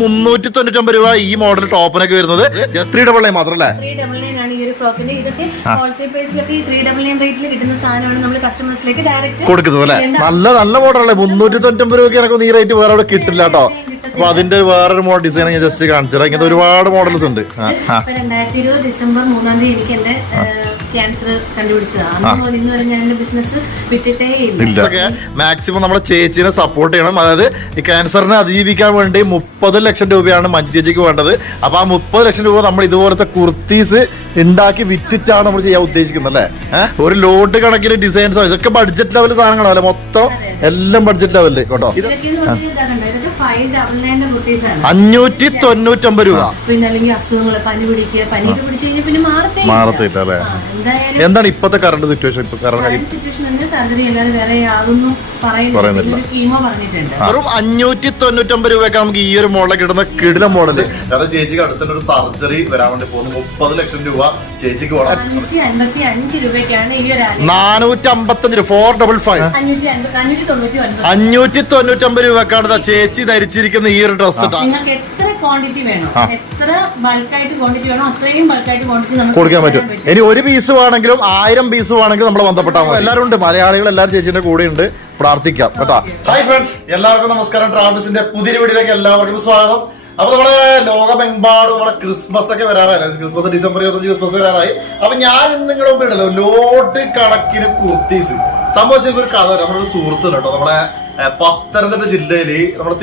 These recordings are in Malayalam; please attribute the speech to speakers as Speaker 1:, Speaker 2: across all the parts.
Speaker 1: മുന്നൂറ്റി തൊണ്ണൂറ്റൊമ്പത് രൂപ ഈ മോഡൽ ടോപ്പിനൊക്കെ വരുന്നത്. ത്രീ ഡബിൾ നയൻ മാത്രം അല്ലേ?
Speaker 2: ത്രീ ഡബിൾ നയൻ ആണ് ഈ ഒരു ഫ്രോക്കിന്റെ ഇതൊക്കെ. ഹോൾസെയിൽ പ്രൈസിലൊക്കെ ഈ ത്രീ ഡബിൾ നയൻ റേറ്റിൽ കിട്ടുന്ന സാധനമാണ് നമ്മൾ കസ്റ്റമേഴ്സിലേക്ക് ഡയറക്റ്റ്
Speaker 1: കൊടുക്കുന്നത് അല്ലേ? നല്ല നല്ല മോഡലല്ലേ മുന്നൂറ്റി തൊണ്ണൂറ്റൊമ്പത് രൂപയ്ക്ക് എനിക്ക് ഈ റേറ്റ് വേറെ അവിടെ കിട്ടില്ല കേട്ടോ. അപ്പൊ അതിന്റെ വേറൊരു മോഡൽ ഡിസൈൻ ഞാൻ ജസ്റ്റ് കാണിച്ചു ഇങ്ങനത്തെ ഒരുപാട് മോഡൽസ് ഉണ്ട്.
Speaker 2: രണ്ടായിരത്തി ഇരുപത് ഡിസംബർ മൂന്നാം തീയതി എനിക്ക് എന്റെ ക്യാൻസർ കണ്ടുപിടിച്ചതാണ് ബിസിനസ് വിട്ടിട്ടേ
Speaker 1: മാക്സിമം നമ്മുടെ ചേച്ചിനെ സപ്പോർട്ട് ചെയ്യണം. അതായത് ഈ ക്യാൻസറിനെ അതിജീവിക്കാൻ വേണ്ടി മുപ്പത് ലക്ഷം രൂപയാണ് മഞ്ജു ചേച്ചിക്ക് വേണ്ടത്. അപ്പൊ ആ മുപ്പത് ലക്ഷം രൂപ നമ്മൾ ഇതുപോലത്തെ കുർത്തീസ് ഉണ്ടാക്കി വിറ്റിട്ടാണ് നമ്മൾ ചെയ്യാൻ ഉദ്ദേശിക്കുന്നത് അല്ലേ? ഒരു ലോഡ് കണക്കിന് ഡിസൈൻസോ ഇതൊക്കെ ബഡ്ജറ്റ് ലെവൽ സാധനങ്ങളല്ലേ മൊത്തം എല്ലാം ബഡ്ജറ്റ് ലെവലിൽ കേട്ടോ. അഞ്ഞൂറ്റി തൊണ്ണൂറ്റൊമ്പത് രൂപ.
Speaker 2: പിന്നെ അല്ലെങ്കിൽ അസുഖങ്ങൾ പനി പിടിക്കുക. പനി പിടിച്ചു കഴിഞ്ഞാൽ പിന്നെ.
Speaker 1: മാറത്തില്ല അല്ലേ? എന്താണ് ഇപ്പോഴത്തെ കറണ്ട് സിറ്റുവേഷൻ ഇപ്പൊ കറണ്ട്
Speaker 2: പറയുന്നില്ല.
Speaker 1: വെറും അഞ്ഞൂറ്റി തൊണ്ണൂറ്റൊമ്പത് രൂപയൊക്കെ നമുക്ക് ഈ ഒരു മോഡലിൽ കിട്ടുന്ന കിടില മോഡൽ. കാരണം ചേച്ചിക്ക് അടുത്തൊരു ഒരു സർജറി വരാൻ വേണ്ടി പോകുന്നു. മുപ്പത് ലക്ഷം രൂപ ചേച്ചിക്ക് നാനൂറ്റി അമ്പത്തഞ്ച് ഫോർ ഡബിൾ ഫൈവ്
Speaker 2: അഞ്ഞൂറ്റി തൊണ്ണൂറ്റി
Speaker 1: ഒമ്പത് രൂപക്കാണ് ദാ ചേച്ചി ധരിച്ചിരിക്കുന്ന ഈ ഒരു ഡ്രസ്
Speaker 2: നിങ്ങൾക്ക് ക്വാണ്ടിറ്റി വേണം. എത്ര ബൾക്കായിട്ട് ക്വാണ്ടിറ്റി വേണോ അത്രയും ബൾക്കായിട്ട് ക്വാണ്ടിറ്റി നമുക്ക്
Speaker 1: കൊടുക്കാൻ പറ്റും. ഇനി ഒരു പീസ് വേണമെങ്കിലും ആയിരം പീസ് വേണമെങ്കിലും നമ്മൾ ബന്ധപ്പെട്ടാൽ എല്ലാവരും ഉണ്ട്. മലയാളികൾ എല്ലാവരും ചേച്ചിന്റെ കൂടെ ഉണ്ട്. പ്രാർത്ഥിക്കാം. കേട്ടോ. ഹായ് ഫ്രണ്ട്സ് എല്ലാവർക്കും നമസ്കാരം. ട്രാവൽസിന്റെ പുതിയ വീഡിയോയിലേക്ക് എല്ലാവർക്കും സ്വാഗതം. അപ്പൊ നമ്മളെ ലോകമെമ്പാടും നമ്മുടെ ക്രിസ്മസ് ഒക്കെ വരാറായി. ക്രിസ്മസ് ഡിസംബർ ഇരുപത്തഞ്ച് ക്രിസ്മസ് വരാറായി. അപ്പൊ ഞാൻ ഇന്ന് നിങ്ങളുടെ മുമ്പിൽ ലോട്ട് കണക്കിന് കുർത്തീസ്. സംഭവിച്ചൊരു കഥ നമ്മളൊരു നമ്മുടെ ഒരു സുഹൃത്ത് കേട്ടോ. നമ്മളെ പത്തനംതിട്ട ജില്ലയിൽ നമ്മുടെ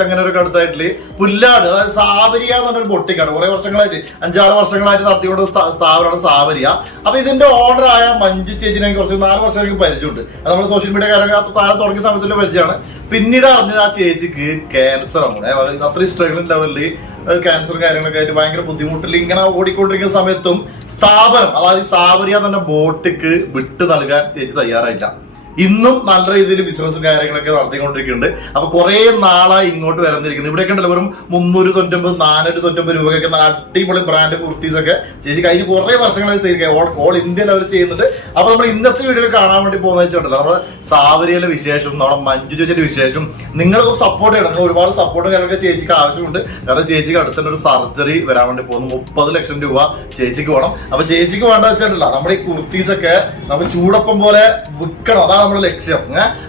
Speaker 1: അങ്ങനെ ഒരു അടുത്തായിട്ടിൽ പുല്ലാട് അതായത് സാവരിയ എന്ന് പറഞ്ഞൊരു പൊട്ടിക്കാണ്. കുറെ വർഷങ്ങളായിട്ട് അഞ്ചാറ് വർഷങ്ങളായിട്ട് നടത്തിക്കൊണ്ട് സ്ഥാ- സ്ഥാപനമാണ് സാവരിയ. അപ്പൊ ഇതിന്റെ ആയ മഞ്ജു ചേച്ചിനെ കുറച്ച് നാല് വർഷം എനിക്ക് പരിചയമുണ്ട്. അത് നമ്മൾ സോഷ്യൽ മീഡിയ കാര്യങ്ങൾ താഴെ തുടങ്ങിയ സമയത്തുള്ള പരിചയമാണ്. പിന്നീട് അറിഞ്ഞത് ആ ചേച്ചിക്ക് ക്യാൻസർ ആണ്. അത്രയും സ്ട്രഗിളിംഗ് ലെവലിൽ ക്യാൻസർ കാര്യങ്ങളൊക്കെ ആയിട്ട് ഭയങ്കര ബുദ്ധിമുട്ടിൽ ഇങ്ങനെ ഓടിക്കൊണ്ടിരിക്കുന്ന സമയത്തും സ്ഥാപനം അതായത് സാവരിയ തന്നെ ബോട്ടിക്ക് വിട്ടു നൽകാൻ ചേച്ചി തയ്യാറായില്ല. ഇന്നും നല്ല രീതിയിൽ ബിസിനസ്സും കാര്യങ്ങളൊക്കെ നടത്തിക്കൊണ്ടിരിക്കുന്നുണ്ട്. അപ്പൊ കുറെ നാളായി ഇങ്ങോട്ട് വരുന്നിരിക്കുന്നു ഇവിടെയൊക്കെ ഉണ്ടല്ലോ വെറും മുന്നൂറ് തൊണ്ണൂറ്റൊമ്പത് നാനൂറ്റി തൊണ്ണൂറ്റൊമ്പത് രൂപയൊക്കെ അടിപൊളി ബ്രാൻഡ് കുർത്തീസ് ഒക്കെ ചേച്ചി കഴിഞ്ഞ് കുറെ വർഷങ്ങളായി sale all all India level ചെയ്യുന്നുണ്ട്. അപ്പൊ നമ്മൾ ഇന്നത്തെ വീഡിയോയിൽ കാണാൻ വേണ്ടി പോകുന്ന വെച്ചിട്ടുണ്ടല്ലോ നമ്മുടെ സാവരിയിലെ വിശേഷം നമ്മുടെ മഞ്ജു ചേച്ചിയുടെ വിശേഷം. നിങ്ങൾ സപ്പോർട്ട് ചെയ്യണം. നിങ്ങൾ ഒരുപാട് സപ്പോർട്ട് കാര്യങ്ങളൊക്കെ ചേച്ചിക്ക് ആവശ്യമുണ്ട്. കാരണം ചേച്ചിക്ക് അടുത്തുള്ള ഒരു സർജറി വരാൻ വേണ്ടി പോകുന്നു. മുപ്പത് ലക്ഷം രൂപ ചേച്ചിക്ക് വേണം. അപ്പൊ ചേച്ചിക്ക് വേണ്ട വെച്ചിട്ടില്ല നമ്മുടെ ഈ കുർത്തീസ് ഒക്കെ നമുക്ക് ചൂടപ്പം പോലെ വിൽക്കണം. അതാണ് നമ്മുടെ ലക്ഷ്യം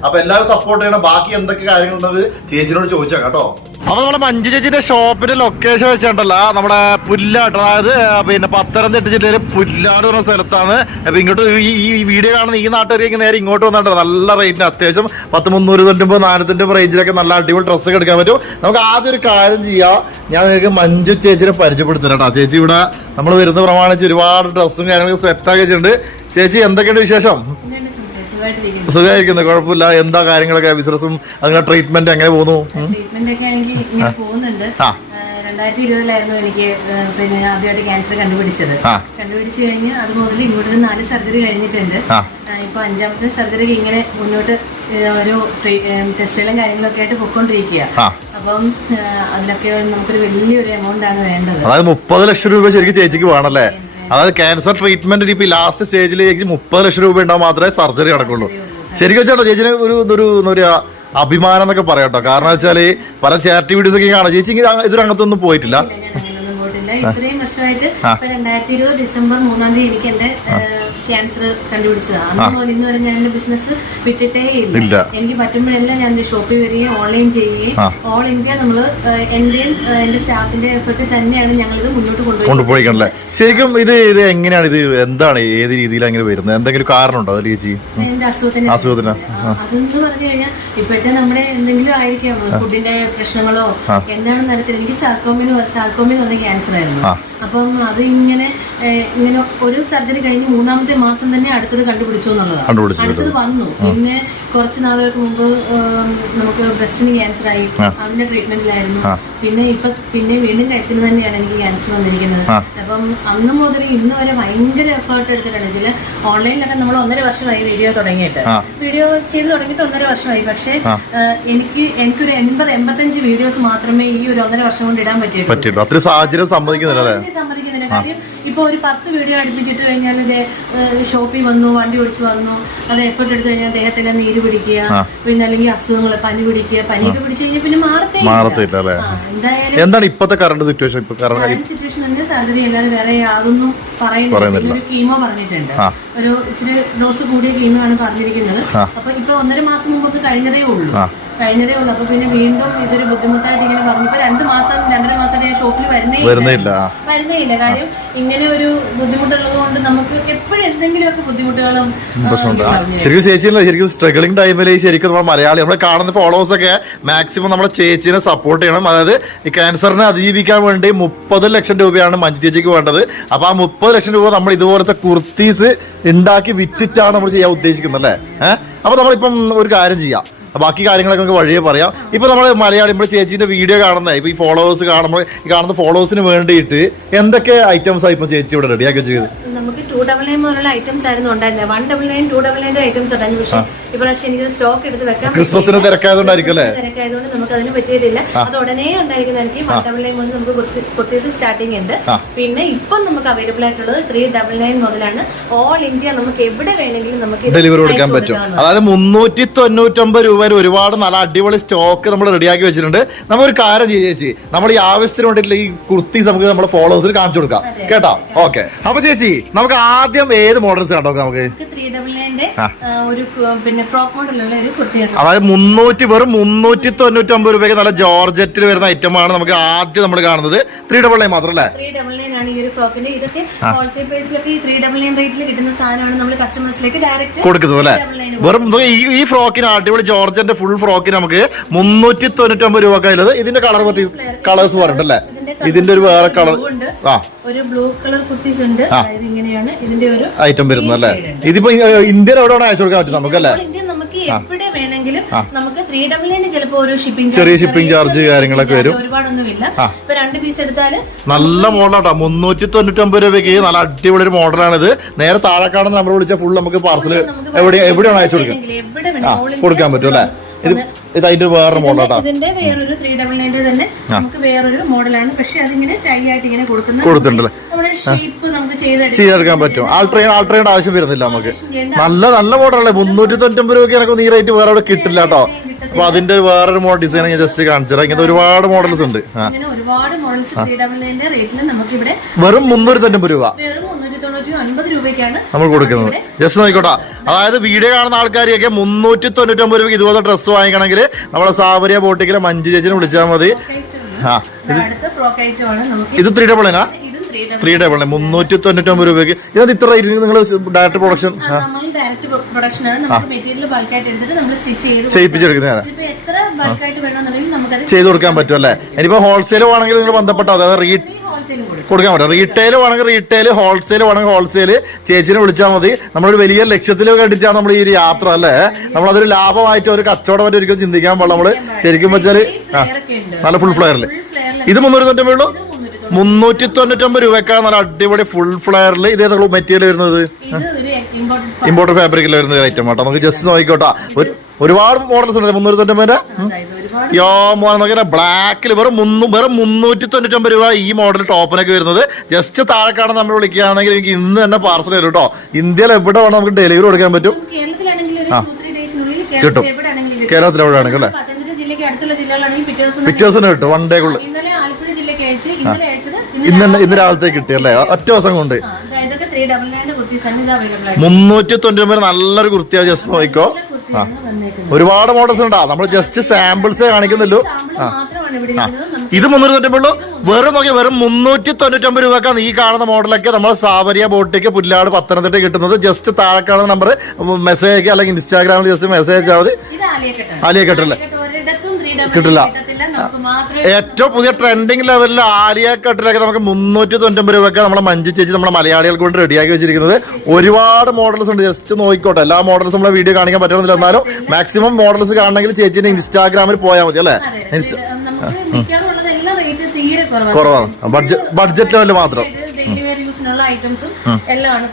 Speaker 1: അപ്പൊ എല്ലാവരും സപ്പോർട്ട് ചെയ്യണം. ബാക്കി എന്തൊക്കെ കാര്യങ്ങളുണ്ടെന്ന് ചേച്ചിനോട് ചോദിച്ചാ കേട്ടോ. അപ്പൊ നമ്മുടെ മഞ്ജു ചേച്ചിന്റെ ഷോപ്പിന്റെ ലൊക്കേഷൻ വെച്ചിട്ടുണ്ടല്ലോ. നമ്മുടെ പുല്ലാട്ട് അതായത് പിന്നെ പത്തനംതിട്ട ജില്ലയിലെ പുല്ലാട് പറഞ്ഞ സ്ഥലത്താണ്. അപ്പൊ ഇങ്ങോട്ട് ഈ ഈ വീഡിയോ കാണുന്ന ഈ നാട്ടുകാർക്ക് നേരെ ഇങ്ങോട്ട് വന്നിട്ട് നല്ല റേറ്റിന് അത്യാവശ്യം പത്ത് മുന്നൂറ് തൊണ്ണൂറ് നാനൂറ്റി റേഞ്ചിലൊക്കെ നല്ല അടിപൊളി ഡ്രസ്സൊക്കെ എടുക്കാൻ പറ്റും. നമുക്ക് ആദ്യം ഒരു കാര്യം ചെയ്യാം. ഞാൻ നിങ്ങൾക്ക് മഞ്ജു ചേച്ചിനെ പരിചയപ്പെടുത്തരാം കേട്ടോ. ചേച്ചി ഇവിടെ നമ്മൾ വരുന്ന പ്രമാണിച്ച് ഒരുപാട് ഡ്രസ്സും കാര്യങ്ങളൊക്കെ സെറ്റാക്കി വെച്ചിട്ടുണ്ട്. ചേച്ചി എന്തൊക്കെയുണ്ട് വിശേഷം? സുഖമായിരിക്കുന്നു കുഴപ്പമില്ല. എന്താ കാര്യങ്ങളൊക്കെ? ബിസിനസ്സും അങ്ങനെ ട്രീറ്റ്മെന്റ് എങ്ങനെ പോകുന്നു?
Speaker 2: ട്രീറ്റ്മെന്റ് ഒക്കെ ആണെങ്കിൽ ഇങ്ങനെ പോകുന്നുണ്ട്. രണ്ടായിരത്തി ഇരുപതിലായിരുന്നു എനിക്ക് പിന്നെ ആദ്യമായിട്ട് ക്യാൻസർ കണ്ടുപിടിച്ചത്. കണ്ടുപിടിച്ച് കഴിഞ്ഞ് അത് മുതൽ ഇങ്ങോട്ട് നാല് സർജറി കഴിഞ്ഞിട്ടുണ്ട്. ഇപ്പൊ അഞ്ചാമത്തെ സർജറിക്ക് ഇങ്ങനെ മുന്നോട്ട് ഒരു ടെസ്റ്റുകളും കാര്യങ്ങളൊക്കെ ആയിട്ട്
Speaker 1: പൊക്കോണ്ടിരിക്കുക
Speaker 2: അപ്പം അതിനൊക്കെ അതിലൊക്കെ നമുക്കൊരു വലിയൊരു എമൗണ്ട് ആണ് വേണ്ടത്.
Speaker 1: അതായത് മുപ്പത് ലക്ഷം രൂപ ശരിക്കും ചേച്ചിക്ക് വേണമല്ലേ അതായത് ക്യാൻസർ ട്രീറ്റ്മെന്റ് ഇപ്പൊ ലാസ്റ്റ് സ്റ്റേജിൽ ചേച്ചി മുപ്പത് ലക്ഷം രൂപ ഉണ്ടാവും മാത്രമേ സർജറി നടക്കുള്ളൂ. ശരിക്കും വെച്ചാൽ ചേച്ചിന് ഒരു ഒരു ഒരു അഭിമാനം എന്നൊക്കെ പറയാം കേട്ടോ. കാരണം വെച്ചാൽ പല ചാരിറ്റി വീഡിയോസ് ഒക്കെ കാണാം. ചേച്ചി ഇതൊരു അംഗത്തൊന്നും പോയിട്ടില്ല.
Speaker 2: ഇത്രയും വർഷമായിട്ട് രണ്ടായിരത്തി ഇരുപത് ഡിസംബർ മൂന്നാം തീയതി എനിക്ക് എന്റെ ക്യാൻസർ കണ്ടുപിടിച്ചതാണ് അന്ന് മുതൽ ഇന്ന് വരെ ഞാൻ ബിസിനസ് വിട്ടിട്ടേ
Speaker 1: ഇല്ല.
Speaker 2: ഇല്ല. എനിക്ക് പറ്റുമ്പോഴെല്ലാം ഞാൻ ഷോപ്പിൽ വരികയും ഓൺലൈൻ ചെയ്യുകയും ഓൾ ഇന്ത്യ നമ്മൾ ഏഹ്, എന്റെയും എന്റെ സ്റ്റാഫിന്റെ എഫർട്ട് തന്നെയാണ് ഞങ്ങൾ ഇത് മുന്നോട്ട് കൊണ്ടുപോയി
Speaker 1: കൊണ്ടുപോയിക്കണല്ലേ? ശരിക്കും ഇത് ഇത് എങ്ങനെയാണ്? ഇത് എന്താണ്? ഏത് രീതിയിൽ അങ്ങനെ വരുന്നത്? എന്തെങ്കിലും കാരണമുണ്ടോ അത് ചേച്ചി?
Speaker 2: അസുഖത്തിന്
Speaker 1: അസുഖത്തിന്.
Speaker 2: ആ, അതെന്ന് പറഞ്ഞു കഴിഞ്ഞാൽ ഇപ്പോഴത്തെ നമ്മുടെ എന്തെങ്കിലും ആയിരിക്കാം. ഫുഡിന്റെ പ്രശ്നങ്ങളോ എന്താണ് നടത്തിയത് എനിക്ക് സാർക്കോമിന് സാർക്കോമിന് വന്ന ക്യാൻസർ ആയിരുന്നു. അപ്പം അത് ഇങ്ങനെ ഇങ്ങനെ ഒരു സർജറി കഴിഞ്ഞ് മൂന്നാമത്തെ മാസം തന്നെ അടുത്തത് കണ്ടുപിടിച്ചു എന്നുള്ളതാണ്. അടുത്തത് വന്നു. പിന്നെ കുറച്ച് നാളുകൾക്ക് മുമ്പ് നമുക്ക് ബ്രസ്റ്റിന് ക്യാൻസർ ആയി. അതിന്റെ ട്രീറ്റ്മെന്റിലായിരുന്നു പിന്നെ ഇപ്പൊ പിന്നെ വീണ്ടും കഴിക്കുന്നത് തന്നെയാണ് എനിക്ക് ക്യാൻസർ വന്നിരിക്കുന്നത്. അപ്പം അന്ന് മുതൽ ഇന്ന് വരെ ഭയങ്കര എഫേർട്ട് എടുത്തിട്ടുണ്ട് ചില ഓൺലൈനിലൊക്കെ നമ്മൾ ഒന്നര വർഷമായി വീഡിയോ തുടങ്ങിയിട്ട്. വീഡിയോ ചെയ്ത് തുടങ്ങിയിട്ട് ഒന്നര വർഷമായി. പക്ഷേ എനിക്ക് എനിക്കൊരു എൺപത് എൺപത്തഞ്ച് വീഡിയോസ് മാത്രമേ ഈ ഒരു ഒന്നര വർഷം കൊണ്ട് ഇടാൻ പറ്റിയിട്ടുള്ളൂ.
Speaker 1: സാഹചര്യം സമ്മതിക്കുന്നില്ല
Speaker 2: അതിനെ സമ്മതിക്കുന്നില്ല കാര്യം ഇപ്പൊ ഒരു പത്ത് വീഡിയോ അടുപ്പിച്ചിട്ട് കഴിഞ്ഞാൽ ഷോപ്പിൽ വന്നു വണ്ടി ഓടിച്ച് വന്നു അത് എഫേർട്ട് എടുത്തു കഴിഞ്ഞാൽ ദേഹത്തെല്ലാം നീര് പിടിക്കുക പിന്നെ അല്ലെങ്കിൽ അസുഖങ്ങൾ പനി പിടിക്കുക പനിയൊക്കെ പിടിച്ചു കഴിഞ്ഞാൽ പിന്നെ മാറത്തേ
Speaker 1: മാറത്തില്ല
Speaker 2: എന്തായാലും
Speaker 1: എന്താണ് ഇപ്പത്തെ കറണ്ട് സിറ്റുവേഷൻ ഇപ്പൊ കറണ്ട്
Speaker 2: കറണ്ട് സിറ്റുവേഷൻ തന്നെ സർജറി അല്ലാതെ വേറെ യാതൊന്നും പറയുന്നില്ല. ഒരു കീമോ പറഞ്ഞിട്ടുണ്ട്. ഒരു ഇച്ചിരി ഡോസ് കൂടിയ കീമോ ആണ് പറഞ്ഞിരിക്കുന്നത്. അപ്പൊ ഇപ്പൊ ഒന്നര മാസം മുമ്പ് കഴിഞ്ഞതേ ഉള്ളൂ. കഴിഞ്ഞതേ ഉള്ളൂ. അപ്പൊ പിന്നെ വീണ്ടും ഇതൊരു ബുദ്ധിമുട്ടായിട്ട് ഇങ്ങനെ പറഞ്ഞു ഇപ്പൊ രണ്ട് മാസം രണ്ടര മാസമായിട്ട് ഞാൻ ഷോപ്പിൽ.
Speaker 1: വരുന്നില്ല. ആ.
Speaker 2: കാര്യം ഇങ്ങനെ ഒരു ബുദ്ധിമുട്ടുള്ളത് കൊണ്ട് നമുക്ക് എപ്പോഴും എന്തെങ്കിലുമൊക്കെ ബുദ്ധിമുട്ടുകളും.
Speaker 1: ശരിക്കും ചേച്ചിയില്ല ശരിക്കും സ്ട്രഗിളിംഗ് ടൈമിൽ ശരിക്കും നമ്മൾ മലയാളി. നമ്മൾ കാണുന്ന ഫോളോവേഴ്സ് ഒക്കെ മാക്സിമം നമ്മുടെ ചേച്ചിനെ സപ്പോർട്ട് ചെയ്യണം. അതായത് ഈ ക്യാൻസറിനെ അതിജീവിക്കാൻ വേണ്ടി മുപ്പത് ലക്ഷം രൂപയാണ് മഞ്ജു ചേച്ചിക്ക് വേണ്ടത്. അപ്പൊ ആ മുപ്പത് ലക്ഷം രൂപ നമ്മൾ ഇതുപോലത്തെ കുർത്തീസ് ഉണ്ടാക്കി വിറ്റിട്ടാണ് നമ്മൾ ചെയ്യാൻ ഉദ്ദേശിക്കുന്നത് അല്ലേ? ഏഹ് അപ്പൊ നമ്മളിപ്പം ഒരു കാര്യം ചെയ്യാം. ബാക്കി കാര്യങ്ങളൊക്കെ നമുക്ക് വഴിയെ പറയാം. ഇപ്പൊ നമ്മൾ മലയാളി നമ്മുടെ ചേച്ചീന്റെ വീഡിയോ കാണുന്ന. ഇപ്പൊ ഈ ഫോളോവേഴ്സ് കാണുമ്പോൾ ഈ കാണുന്ന ഫോളോവേഴ്സിന് വേണ്ടിയിട്ട് എന്തൊക്കെ ഐറ്റംസ് ആയി ഇപ്പൊ ചേച്ചി ഇവിടെ റെഡിയാക്കി ചെയ്ത്
Speaker 2: നമുക്ക് ടു ഡബിൾ നയൻ പോലുള്ള ഐറ്റംസ് ആയിരുന്നു ഉണ്ടായിരുന്നത്. One double nine two double നയന്റെ items ഉണ്ടായിരുന്നു പക്ഷേ ഇപ്രാവശ്യം എനിക്ക് സ്റ്റോക്ക് എടുത്ത് വെക്കാം
Speaker 1: ക്രിസ്മസിന് തിരക്കായതുകൊണ്ടായിരിക്കും അല്ലേ?
Speaker 2: തിരക്കായതുകൊണ്ട് നമുക്ക് അതിന് പറ്റിയതില്ല അത് ഉടനെ ഉണ്ടായിരിക്കുന്ന എനിക്ക് വൺ ഡബിൾ നയൻ മുതൽ നമുക്ക് കുർത്തീസ് സ്റ്റാർട്ടിംഗ് ഉണ്ട്. പിന്നെ ഇപ്പം നമുക്ക് അവൈലബിൾ ആയിട്ടുള്ളത് ത്രീ ഡബിൾ നയൻ മുതലാണ്. ഓൾ ഇന്ത്യ നമുക്ക് എവിടെ വേണമെങ്കിലും നമുക്ക്
Speaker 1: ഡെലിവറി കൊടുക്കാൻ പറ്റും. അതായത് മുന്നൂറ്റി തൊണ്ണൂറ്റൊമ്പത് രൂപ ഒരുപാട് നല്ല അടിപൊളി സ്റ്റോക്ക് നമ്മൾ റെഡിയാക്കി വെച്ചിട്ടുണ്ട്. നമ്മളൊരു കാര്യം ചേച്ചി. നമ്മൾ ഈ ആവശ്യത്തിന് വേണ്ടിയിട്ടുള്ള ഈ കുർത്തി നമുക്ക് നമ്മുടെ ഫോളോവേഴ്സിന് കാണിച്ചു കൊടുക്കാം. കേട്ടോ? ഓക്കെ അപ്പൊ ചേച്ചി നമുക്ക് ആദ്യം ഏത് മോഡൽസ് കണ്ടോ നമുക്ക്?
Speaker 2: നമുക്ക് ത്രീ ഒരു പിന്നെ ഫ്രോക്ക് മോഡലുള്ള ഒരു കുർത്തിയാണ്
Speaker 1: അതായത് മുന്നൂറ്റി വെറും മുന്നൂറ്റി തൊണ്ണൂറ്റി ഒമ്പത് രൂപയ്ക്ക് നല്ല ജോർജറ്റിൽ വരുന്ന ഐറ്റം ആണ് നമുക്ക് ആദ്യം നമ്മൾ കാണുന്നത്. ത്രീ ഡബിൾ നയൻ മാത്രം അല്ലേ?
Speaker 2: ത്രീ ഡബിൾ നയൻ ആണ് ഈ ഒരു ഫ്രോക്കിന്റെ ഇതൊക്കെ ഹോൾസെയിൽ പ്രൈസിലൊക്കെ ഈ ത്രീ ഡബിൾ നയൻ റേറ്റിൽ കിട്ടുന്ന സാധനമാണ് നമ്മൾ കസ്റ്റമേഴ്സിലേക്ക് ഡയറക്റ്റ്
Speaker 1: കൊടുക്കുന്നത് അല്ലേ? വെറും ഈ ഈ ഫ്രോക്കിന് അടിപൊളി ജോർജന്റെ ഫുൾ ഫ്രോക്കിന് നമുക്ക് മുന്നൂറ്റി തൊണ്ണൂറ്റി ഒമ്പത് രൂപ ഇതിന്റെ കളർ കളേഴ്സ് പറഞ്ഞിട്ടല്ലേ ഇതിന്റെ ഒരു വേറെ കളർ
Speaker 2: ഉണ്ട്
Speaker 1: ആ.
Speaker 2: ഒരു ബ്ലൂ കളർ കുർത്തീസ് ഉണ്ട്. അതായത് ഇങ്ങനെയാണ് ഇതിന്റെ ഒരു
Speaker 1: ഐറ്റം വരുന്നത് അല്ലേ? ഇതിപ്പോ ഇന്ത്യയിൽ എവിടെയാണ് അയച്ചു കൊടുക്കാൻ പറ്റും നമുക്കല്ലേ?
Speaker 2: നമുക്ക് എവിടെ വേണമെങ്കിലും നമുക്ക് ത്രീ ഡബിൾ നയൻ ചിലപ്പോ ഒരു ഷിപ്പിംഗ്
Speaker 1: ചെറിയ shipping charge കാര്യങ്ങളൊക്കെ വരും.
Speaker 2: ഒരുപാടൊന്നുമില്ല. ഇപ്പൊ രണ്ട് പീസ് എടുത്താൽ
Speaker 1: നല്ല മോഡലാട്ടോ മുന്നൂറ്റി തൊണ്ണൂറ്റി ഒമ്പത് രൂപയ്ക്ക് നല്ല അടിപൊളി ഒരു മോഡലാണിത് നേരെ താഴെ കാണുന്ന നമ്പർ വിളിച്ചാൽ ഫുൾ നമുക്ക് പാർസൽ എവിടെ എവിടെയാണ് അയച്ചു കൊടുക്കുക?
Speaker 2: എവിടെ
Speaker 1: കൊടുക്കാൻ പറ്റും അല്ലേ? ഇത് ഇത് അതിന്റെ വേറെ മോഡലാട്ടോ
Speaker 2: ഇതിന്റെ വേറൊരു ത്രീ ഡബിൾ നയന്റെ തന്നെ നമുക്ക് വേറൊരു മോഡലാണ് പക്ഷെ അതിങ്ങനെ ടൈ ആയിട്ട് ഇങ്ങനെ നമ്മുടെ ഷേപ്പ് നമുക്ക് ചെയ്തെടുക്കാം
Speaker 1: ചെയ്തെടുക്കാൻ പറ്റും. ആൾട്രെയിൻ ആൾട്രെയിൻ ആവശ്യം വരുന്നില്ല നമുക്ക്. നല്ല നല്ല മോഡലല്ലേ മുന്നൂറ്റി തൊണ്ണൂറ്റൊമ്പത് രൂപയ്ക്ക് എനിക്ക് ഈ റേറ്റ് വേറെ അവിടെ കിട്ടില്ല കേട്ടോ. അപ്പൊ അതിന്റെ വേറൊരു മോഡൽ ഡിസൈൻ ഞാൻ ജസ്റ്റ് കാണിച്ചത് ഇങ്ങനത്തെ ഒരുപാട് മോഡൽസ് ഉണ്ട്.
Speaker 2: ഒരുപാട് മോഡൽസ് നമുക്ക് ഇവിടെ
Speaker 1: വെറും മുന്നൂറ്റി തൊണ്ണൂറ് രൂപ നമ്മൾ കൊടുക്കുന്നത്. ജസ്റ്റ് നോക്കിക്കോട്ടെ. അതായത് വീഡിയോ കാണുന്ന ആൾക്കാരെയൊക്കെ മുന്നൂറ്റി തൊണ്ണൂറ്റി ഒമ്പത് രൂപയ്ക്ക് ഇതുപോലെ ഡ്രസ്സ് വാങ്ങിക്കണമെങ്കിൽ നമ്മളെ സാവരിയ ബോട്ടിക്കിലെ മഞ്ജു ചേച്ചിനെ വിളിച്ചാൽ മതി. ആ. ഇത് ത്രീ ഡബിൾ
Speaker 2: ഇതും ത്രീ ഡബിൾ
Speaker 1: നയൻ മുന്നൂറ്റി തൊണ്ണൂറ്റൊമ്പത് രൂപയ്ക്ക്. ഇത് ഇത്ര റേറ്റ് നിങ്ങൾ ഡയറക്ട് പ്രൊഡക്ഷൻ
Speaker 2: ഡയറക്റ്റ് പ്രൊഡക്ഷൻ ആണ്. നമുക്ക് മെറ്റീരിയൽ ബൾക്കായിട്ട് എടുത്തിട്ട് നമ്മൾ സ്റ്റിച്ച് ചെയ്ത്
Speaker 1: ചെയ്യിപ്പിച്ചെടുക്കുന്നതാണ്.
Speaker 2: ഇപ്പൊ എത്ര ബൾക്കായിട്ട് വേണമെന്നുണ്ടെങ്കിൽ നമുക്കത്
Speaker 1: ചെയ്ത് കൊടുക്കാൻ പറ്റും അല്ലേ? ഇനിയിപ്പോ ഹോൾസെയിൽ വേണമെങ്കിൽ നിങ്ങൾ ബന്ധപ്പെട്ടോ? അതായത് റീ
Speaker 2: ഹോൾസെയിൽ കൊടുക്കും.
Speaker 1: കൊടുക്കാൻ പറ്റും. റീറ്റെയിൽ വേണമെങ്കിൽ റീറ്റെയിൽ ഹോൾസെയിൽ വേണമെങ്കിൽ ഹോൾസെയിൽ ചേച്ചിനെ വിളിച്ചാൽ മതി. നമ്മളൊരു വലിയ ലക്ഷ്യത്തിൽ കണ്ടിട്ടാണ് നമ്മൾ ഈ ഒരു യാത്ര അല്ലേ? നമ്മളതൊരു ലാഭമായിട്ട് ഒരു കച്ചവടമായിട്ട് ഒരിക്കലും ചിന്തിക്കാൻ പാടില്ല നമ്മൾ. ശരിക്കും
Speaker 2: ഉണ്ട്.
Speaker 1: നല്ല ഫുൾ ഫ്ലെയറിൽ ഇത് മുന്നൂറ്റി തൊണ്ണൂറ്റി ഉള്ളൂ?
Speaker 2: മുന്നൂറ്റി
Speaker 1: തൊണ്ണൂറ്റി തൊണ്ണൂറ്റൊമ്പത് രൂപക്കാണ് നല്ല അടിപൊളി ഫുൾ ഫ്ലയറിൽ ഇത് മെറ്റീരിയൽ വരുന്നത് ഇമ്പോർട്ടഡ് ഫാബ്രിക്കിൽ വരുന്ന ഐറ്റം കേട്ടോ നമുക്ക് ജസ്റ്റ് നോക്കിക്കോട്ടാ. ഒരു- ഒരുപാട് മോഡൽസ് ഉണ്ട് മുന്നൂറ്റി
Speaker 2: തൊണ്ണൂറ്റൊമ്പത്
Speaker 1: യോ മോനെ നോക്കിയാൽ ബ്ലാക്കിൽ വെറും മുന്നൂ വെറും മുന്നൂറ്റി തൊണ്ണൂറ്റൊമ്പത് രൂപ ഈ മോഡൽ ടോപ്പിനൊക്കെ വരുന്നത്. ജസ്റ്റ് താഴെക്കാണ് നമ്മൾ വിളിക്കുകയാണെങ്കിൽ എനിക്ക് ഇന്ന് തന്നെ പാർസൽ വരും കേട്ടോ ഇന്ത്യയിൽ എവിടെ വേണം നമുക്ക് ഡെലിവറി കൊടുക്കാൻ പറ്റും.
Speaker 2: ആ. കിട്ടും.
Speaker 1: കേരളത്തിൽ എവിടെയാണെങ്കിൽ അല്ലേ?
Speaker 2: പത്തനംതിട്ട അടുത്തുള്ള ജില്ലകളാണെങ്കിൽ പിറ്റേ ദിവസം
Speaker 1: കിട്ടും. വൺ ഡേക്കുള്ളിൽ
Speaker 2: അയച്ച് ഇന്നലെ അയച്ചത്
Speaker 1: ഇന്ന് ഇന്ന് രാവിലത്തെ കിട്ടി അല്ലേ? ഒറ്റ ദിവസം കൊണ്ട്.
Speaker 2: ആ, ഇതൊക്കെ ത്രീ ഡബിൾ നയന്റെ കുർത്തീസ് ആണ്. ഇത് അവൈലബിൾ ആയിട്ട്.
Speaker 1: മുന്നൂറ്റി തൊണ്ണൂറ്റി നല്ലൊരു കുർത്തിയാ ജസ്റ്റ് നോക്കിക്കോ.
Speaker 2: ആ.
Speaker 1: ഒരുപാട് മോഡൽസ് ഉണ്ടാ. നമ്മൾ ജസ്റ്റ് സാമ്പിൾസേ കാണിക്കുന്നുള്ളൂ.
Speaker 2: സാമ്പിൾ മാത്രമാണ് ഇവിടെ ഇരിക്കുന്നത്. നമുക്ക്
Speaker 1: ഇത് മുന്നൂറ്റി തൊണ്ണൂറ്റൊമ്പത് വെറും നോക്കിയാൽ വെറും മുന്നൂറ്റി തൊണ്ണൂറ്റൊമ്പത് രൂപക്കാണ് ഈ കാണുന്ന മോഡലൊക്കെ നമ്മൾ സാവരിയ ബോട്ടിക്ക് പുല്ലാട് പത്തനംതിട്ട കിട്ടുന്നത്. ജസ്റ്റ് താഴെ കാണുന്ന നമ്പർ മെസ്സേജ് അല്ലെങ്കിൽ ഇൻസ്റ്റാഗ്രാമിൽ ജസ്റ്റ് മെസ്സേജ് അയച്ചാൽ മതി.
Speaker 2: ഇത്
Speaker 1: ആലിയ കെട്ടല്ലേ കിട്ടില്ല. ഏറ്റവും പുതിയ ട്രെൻഡിങ് ലെവലിൽ ആലിയ കട്ടിലൊക്കെ നമുക്ക് മുന്നൂറ്റി തൊണ്ണൂറ്റൊമ്പത് രൂപയ്ക്ക് നമ്മളെ മഞ്ജു ചേച്ചി നമ്മുടെ മലയാളികൾക്ക് വേണ്ടി റെഡിയാക്കി വെച്ചിരിക്കുന്നത്. ഒരുപാട് മോഡൽസ് ഉണ്ട്. ജസ്റ്റ് നോക്കിക്കോട്ടെ. എല്ലാ മോഡൽസും നമ്മളെ വീഡിയോ കാണിക്കാൻ പറ്റുന്നില്ല എന്നാലും മാക്സിമം മോഡൽസ് കാണണമെങ്കിൽ ചേച്ചിന്റെ ഇൻസ്റ്റാഗ്രാമിൽ പോയാൽ മതി അല്ലേ?
Speaker 2: കുറവാണ്.
Speaker 1: ബഡ്ജറ്റ് ലെവലിൽ മാത്രം.
Speaker 2: ഡെയിലി വെയർ യൂസിനുള്ള ഐറ്റംസും എല്ലാം ആണ്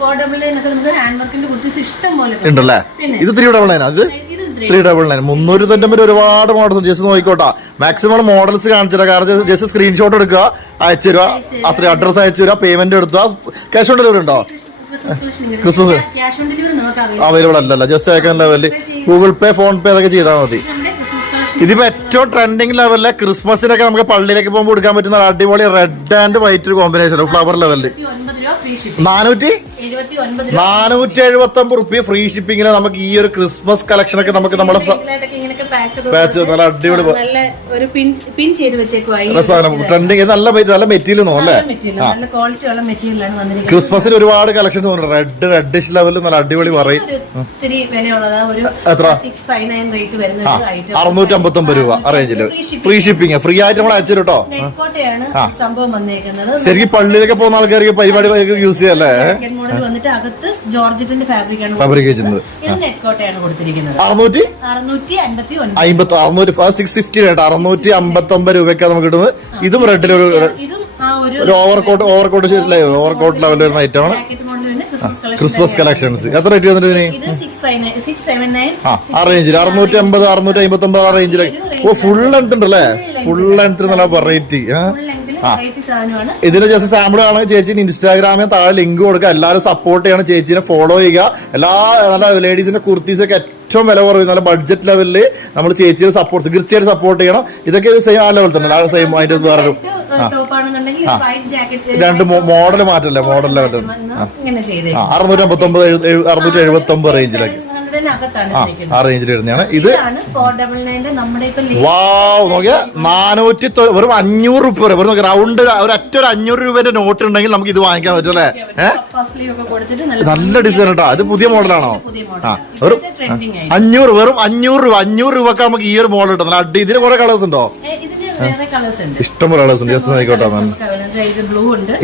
Speaker 2: നമുക്ക് ഹാൻഡ് വർക്കിന്റെ ഇഷ്ടം പോലെ.
Speaker 1: ഉണ്ടല്ലേ? ഇത് ത്രീ ഡബിൾ നയൻ അത് ത്രീ ഡബിൾ നയൻ മുന്നൂറ്റി തൊണ്ണൂറ്റി ഒരുപാട് മോഡൽസ് ജസ്റ്റ് നോക്കിക്കോട്ടാ. മാക്സിമം മോഡൽസ് കാണിച്ചിട്ട് കാരണം ജസ്റ്റ് സ്ക്രീൻഷോട്ട് എടുക്കുക അയച്ചു അത്ര അഡ്രസ് അയച്ചു തരിക. പേയ്മെന്റ് എടുത്താ ക്യാഷ് ഓൺ ഡെലിവറി ഉണ്ടോ?
Speaker 2: ക്രിസ്മസ് അവൈലബിൾ
Speaker 1: അല്ലല്ല. ജസ്റ്റ് അയക്കാൻ ലെവലിൽ ഗൂഗിൾ പേ ഫോൺ പേ അതൊക്കെ ചെയ്താൽ മതി. ഇതിപ്പോ ഏറ്റവും ട്രെൻഡിങ് ലെവലിലെ ക്രിസ്മസിനൊക്കെ നമുക്ക് പള്ളിയിലേക്ക് പോകുമ്പോൾ കൊടുക്കാൻ പറ്റുന്ന അടിപൊളി red and white combination flower ലെവലിൽ നാനൂറ്റി? നാനൂറ്റി എഴുപത്തി ഒമ്പത് റുപ്യ ഫ്രീ ഷിപ്പിങ്ങിന് നമുക്ക് ഈ ഒരു ക്രിസ്മസ് കളക്ഷൻ ഒക്കെ നമുക്ക് നമ്മുടെ നല്ല അടിപൊളി
Speaker 2: നല്ല ഒരു പിൻ പിൻ ചെയ്ത്
Speaker 1: വെച്ചേക്കുവായി ട്രെൻഡിങ് നല്ല നല്ല മെറ്റീരിയൽ തോന്നും അല്ലേ?
Speaker 2: മെറ്റീരിയൽ നല്ല ക്വാളിറ്റി ഉള്ള മെറ്റീരിയലാണ് വന്നിരിക്കുന്നത്.
Speaker 1: ക്രിസ്മസിന് ഒരുപാട് കളക്ഷൻസ് റെഡ് റെഡിഷ് ലെവലിൽ നല്ല അടിപൊളി പറയും
Speaker 2: ഒത്തിരി
Speaker 1: അറുന്നൂറ്റി അമ്പത്തി ഒമ്പത് രൂപ
Speaker 2: shipping.
Speaker 1: ഫ്രീ ഷിപ്പിംഗ് ഫ്രീ ആയിട്ട് നമ്മൾ അയച്ചു കേട്ടോ
Speaker 2: സംഭവം വന്നേക്കുന്നത്.
Speaker 1: ശരിക്കും പള്ളിയിലൊക്കെ പോകുന്ന ആൾക്കാർക്ക് പരിപാടി യൂസ് ചെയ്യല്ലേ
Speaker 2: വന്നിട്ട് അകത്ത് ജോർജറ്റിന്റെ ഫാബ്രിക് ആണ്
Speaker 1: ഫാബ്രിക്
Speaker 2: വെച്ചിട്ടുണ്ട്
Speaker 1: അറുന്നൂറ്റി?
Speaker 2: അറുന്നൂറ്റി ഒൻപത്
Speaker 1: അമ്പത്തി അറുന്നൂറ്റി സിക്സ് ഫിഫ്റ്റി ആയിട്ട് അറുന്നൂറ്റി അമ്പത്തി ഒമ്പത് രൂപയ്ക്കാണ് നമുക്ക് കിട്ടുന്നത് ഇതും
Speaker 2: റെഡിൽ ഒരു
Speaker 1: ഒരു ഓവർകോട്ട് ഓവർകോട്ട് ഓവർകോട്ട് ലെവലിൽ വരുന്ന ഐറ്റം ആണ്.
Speaker 2: ക്രിസ്മസ് കളക്ഷൻ
Speaker 1: ക്രിസ്മസ് കളക്ഷൻസ് എത്ര റേറ്റ് വന്നിട്ട് ആ റേഞ്ചിൽ അറുന്നൂറ്റി അമ്പത് അറുന്നൂറ്റി അമ്പത്തി ഒമ്പത് ആ റേഞ്ചിലേക്ക് ഓ ഫുൾ ലെങ്ത് ഉണ്ട് അല്ലേ ഫുൾ ലെങ്ത് നല്ല വെറൈറ്റി
Speaker 2: ഫുൾ
Speaker 1: ഇതിന്റെ ജസ്റ്റ് സാമ്പിൾ ആണെങ്കിൽ ചേച്ചിന് ഇൻസ്റ്റാഗ്രാമിൽ താഴെ ലിങ്ക് കൊടുക്കുക. എല്ലാവരും സപ്പോർട്ട് ചെയ്യണം. ചേച്ചിനെ ഫോളോ ചെയ്യുക. എല്ലാ നല്ല ലേഡീസിന്റെ കുർത്തീസ് ഒക്കെ ഏറ്റവും വില കുറവ്. നല്ല ബഡ്ജറ്റ് ലെവലിൽ നമ്മൾ ചേച്ചിയെ സപ്പോർട്ട് തീർച്ചയായിട്ടും സപ്പോർട്ട് ചെയ്യണം. ഇതൊക്കെ സെയിം ആ ലെവൽ തന്നെ. സെയിം അതിന്റെ വേറെ
Speaker 2: വൈറ്റ് ജാക്കറ്റ്
Speaker 1: രണ്ട് മോഡൽ മാറ്റല്ലേ? മോഡൽ ലെവൽ അറുന്നൂറ്റി അമ്പത്തി ഒമ്പത് അറുന്നൂറ്റി എഴുപത്തി ഒമ്പത് റേഞ്ചിലേക്ക് ആ റേഞ്ചിൽ വരുന്നതാണ്. ഇത് വാവ് നോക്കിയ നാനൂറ്റി വെറും അഞ്ഞൂറ് രൂപ വരെ. വെറും റൗണ്ട് ഒരു ഒറ്റ ഒരു അഞ്ഞൂറ് രൂപയുടെ നോട്ട് ഉണ്ടെങ്കിൽ നമുക്ക് ഇത് വാങ്ങിക്കാൻ പറ്റും അല്ലേ?
Speaker 2: നല്ല
Speaker 1: ഡിസൈൻ കേട്ടോ അത് പുതിയ മോഡലാണോ ആ
Speaker 2: ആയി
Speaker 1: അഞ്ഞൂറ് വെറും അഞ്ഞൂറ് രൂപ അഞ്ഞൂറ് രൂപക്ക് നമുക്ക് ഈ ഒരു മോഡൽ കിട്ടും അടി ഇതിന് കുറെ കളേഴ്സ് ഉണ്ടോ? ഇഷ്ടംപോലെ കളേഴ്സ് ഉണ്ട്. ജസ്റ്റ് നോക്കിക്കോട്ടെ മാം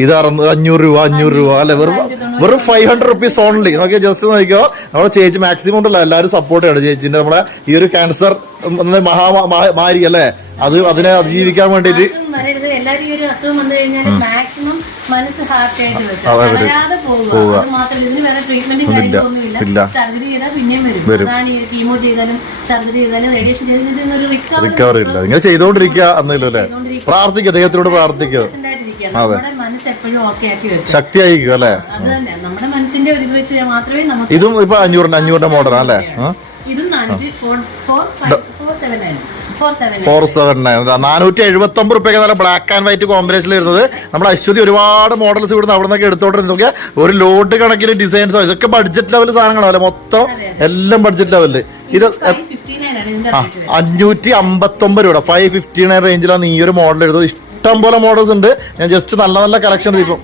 Speaker 2: ഇത്
Speaker 1: അറുന്നൂറ് അഞ്ഞൂറ് രൂപ അഞ്ഞൂറ് രൂപ. അല്ലെ വെറും വെറും ഫൈവ് ഹൺഡ്രഡ് റുപ്പീസ് ഓൺലി നോക്കിയാൽ ജസ്റ്റ് നോക്കിയോ നമ്മുടെ ചേച്ചി മാക്സിമം ഉണ്ടല്ലോ എല്ലാവരും സപ്പോർട്ട് ചെയ്യണം. ചേച്ചിന്റെ നമ്മളെ ഈ ഒരു ക്യാൻസർ മഹാമാരി അല്ലേ? അത് അതിനെ അതിജീവിക്കാൻ വേണ്ടിയിട്ട്
Speaker 2: എല്ലാവരും ഈ ഒരു അസുഖം വന്നു കഴിഞ്ഞാൽ മാക്സിമം മനസ്സ് ഹാർട്ട് ആയിട്ട്. വരാതെ പോവുക. അത് മാത്രമല്ല ഇതിന് വേറെ ട്രീറ്റ്മെന്റും
Speaker 1: ഇല്ല.
Speaker 2: കാര്യങ്ങളൊന്നുമില്ല. സർജറി ചെയ്താൽ പിന്നെയും വരും. അതാണ് ഈ കീമോ ചെയ്താലും സർജറി ചെയ്താലും റേഡിയേഷൻ ചെയ്താലും ഒരു റിക്കവറി
Speaker 1: ഇല്ല. നിങ്ങൾ ചെയ്തോണ്ടിരിക്കുക പ്രാർത്ഥിക്കുക ദൈവത്തിനോട് പ്രാർത്ഥിക്കുക
Speaker 2: നമ്മുടെ ആക്കി
Speaker 1: അല്ലേ?
Speaker 2: ഇത്
Speaker 1: ഇപ്പൊ അഞ്ഞൂറിന്റെ അഞ്ഞൂറിന്റെ മോഡൽ അല്ലേ
Speaker 2: ഫോർ സെവൻ നയൻ
Speaker 1: നാനൂറ്റി എഴുപത്തി ഒമ്പത് റുപ്യൊക്കെ നല്ല ബ്ലാക്ക് ആൻഡ് വൈറ്റ് കോമ്പിനേഷനിൽ വരുന്നത്. നമ്മുടെ അശ്വതി ഒരുപാട് മോഡൽസ് ഇവിടുന്ന് അവിടെ നിന്നൊക്കെ എടുത്തോണ്ടിരുന്നൊക്കെ ഒരു ലോഡ് കണക്കിന് ഡിസൈൻസ് ഇതൊക്കെ ബഡ്ജറ്റ് ലെവൽ സാധനങ്ങളല്ലേ മൊത്തം എല്ലാം ബഡ്ജറ്റ് ലെവലിൽ ഇത് അഞ്ഞൂറ്റി അമ്പത്തി ഒമ്പത് രൂപ ഫൈവ് ഫിഫ്റ്റി നയൻ റേഞ്ചിലാണ് ഈ ഒരു മോഡൽ എടുത്തത്. ഇഷ്ടം പോലെ മോഡൽസ് ഉണ്ട്. ഞാൻ ജസ്റ്റ് നല്ല നല്ല കളക്ഷൻ ഇപ്പം.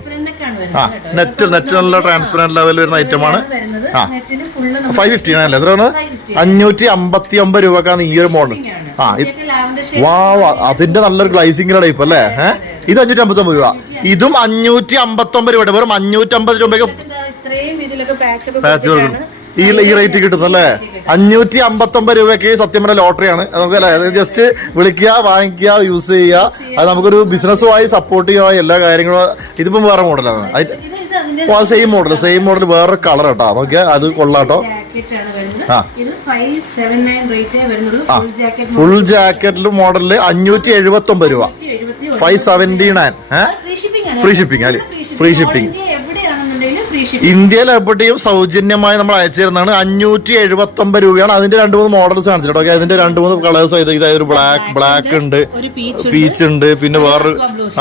Speaker 1: ആ നെറ്റ് നെറ്റ് നല്ല ട്രാൻസ്പെറന്റ് ലെവൽ വരുന്ന ഐറ്റമാണ്
Speaker 2: ഫുള്ള്
Speaker 1: ഫൈവ് ഫിഫ്റ്റി ആണല്ലേ അല്ലേ? എത്രയാണ്? അഞ്ഞൂറ്റി അമ്പത്തി ഒമ്പത് രൂപക്കാണ് ഈ ഒരു മോഡൽ ആ വാ അതിന്റെ നല്ലൊരു ഗ്ലൈസിംഗ് ടൈപ്പ് അല്ലേ? ഏഹ് ഇത് അഞ്ഞൂറ്റി അമ്പത്തി ഒമ്പത് രൂപ. ഇതും അഞ്ഞൂറ്റി അമ്പത്തി ഒമ്പത് രൂപയുടെ വെറും അഞ്ഞൂറ്റി അമ്പത് രൂപയ്ക്ക്
Speaker 2: പാച്ച്
Speaker 1: ഈ ഈ റേറ്റ് കിട്ടുന്നല്ലേ അഞ്ഞൂറ്റി അമ്പത്തി ഒമ്പത് രൂപയ്ക്ക് സത്യം പറഞ്ഞ ലോട്ടറിയാണ്. നമുക്ക് അല്ലേ ജസ്റ്റ് വിളിക്കുക വാങ്ങിക്കുക യൂസ് ചെയ്യുക. അത് നമുക്കൊരു ബിസിനസ്സുമായി സപ്പോർട്ട് ചെയ്യുക എല്ലാ കാര്യങ്ങളും. ഇതിപ്പം വേറെ മോഡലാണ്
Speaker 2: ഇത്
Speaker 1: സെയിം മോഡൽ സെയിം മോഡൽ വേറെ കളർ കേട്ടോ നോക്കിയാൽ അത് കൊള്ളാട്ടോ. ആ.
Speaker 2: ഫുൾ ജാക്കറ്റ്
Speaker 1: ജാക്കറ്റിൽ മോഡലിൽ അഞ്ഞൂറ്റി എഴുപത്തി ഒമ്പത് രൂപ. Five seventy nine
Speaker 2: free shipping
Speaker 1: അല്ലേ? ഫ്രീ ഷിപ്പിംഗ് ഇന്ത്യയിൽ എവിടെയും സൗജന്യമായി നമ്മൾ അയച്ചു തരുന്നതാണ് അഞ്ഞൂറ്റി എഴുപത്തി ഒമ്പത് രൂപയാണ്. അതിന്റെ രണ്ട് മൂന്ന് മോഡൽസ് കാണിച്ചിട്ടുണ്ട്. ഓക്കെ അതിന്റെ രണ്ട് മൂന്ന് കളേഴ്സ് ഇത് ഇതായത് ഒരു ബ്ലാക്ക് ബ്ലാക്ക് ഉണ്ട്
Speaker 2: പീച്ച്
Speaker 1: ഉണ്ട് പിന്നെ വേറൊരു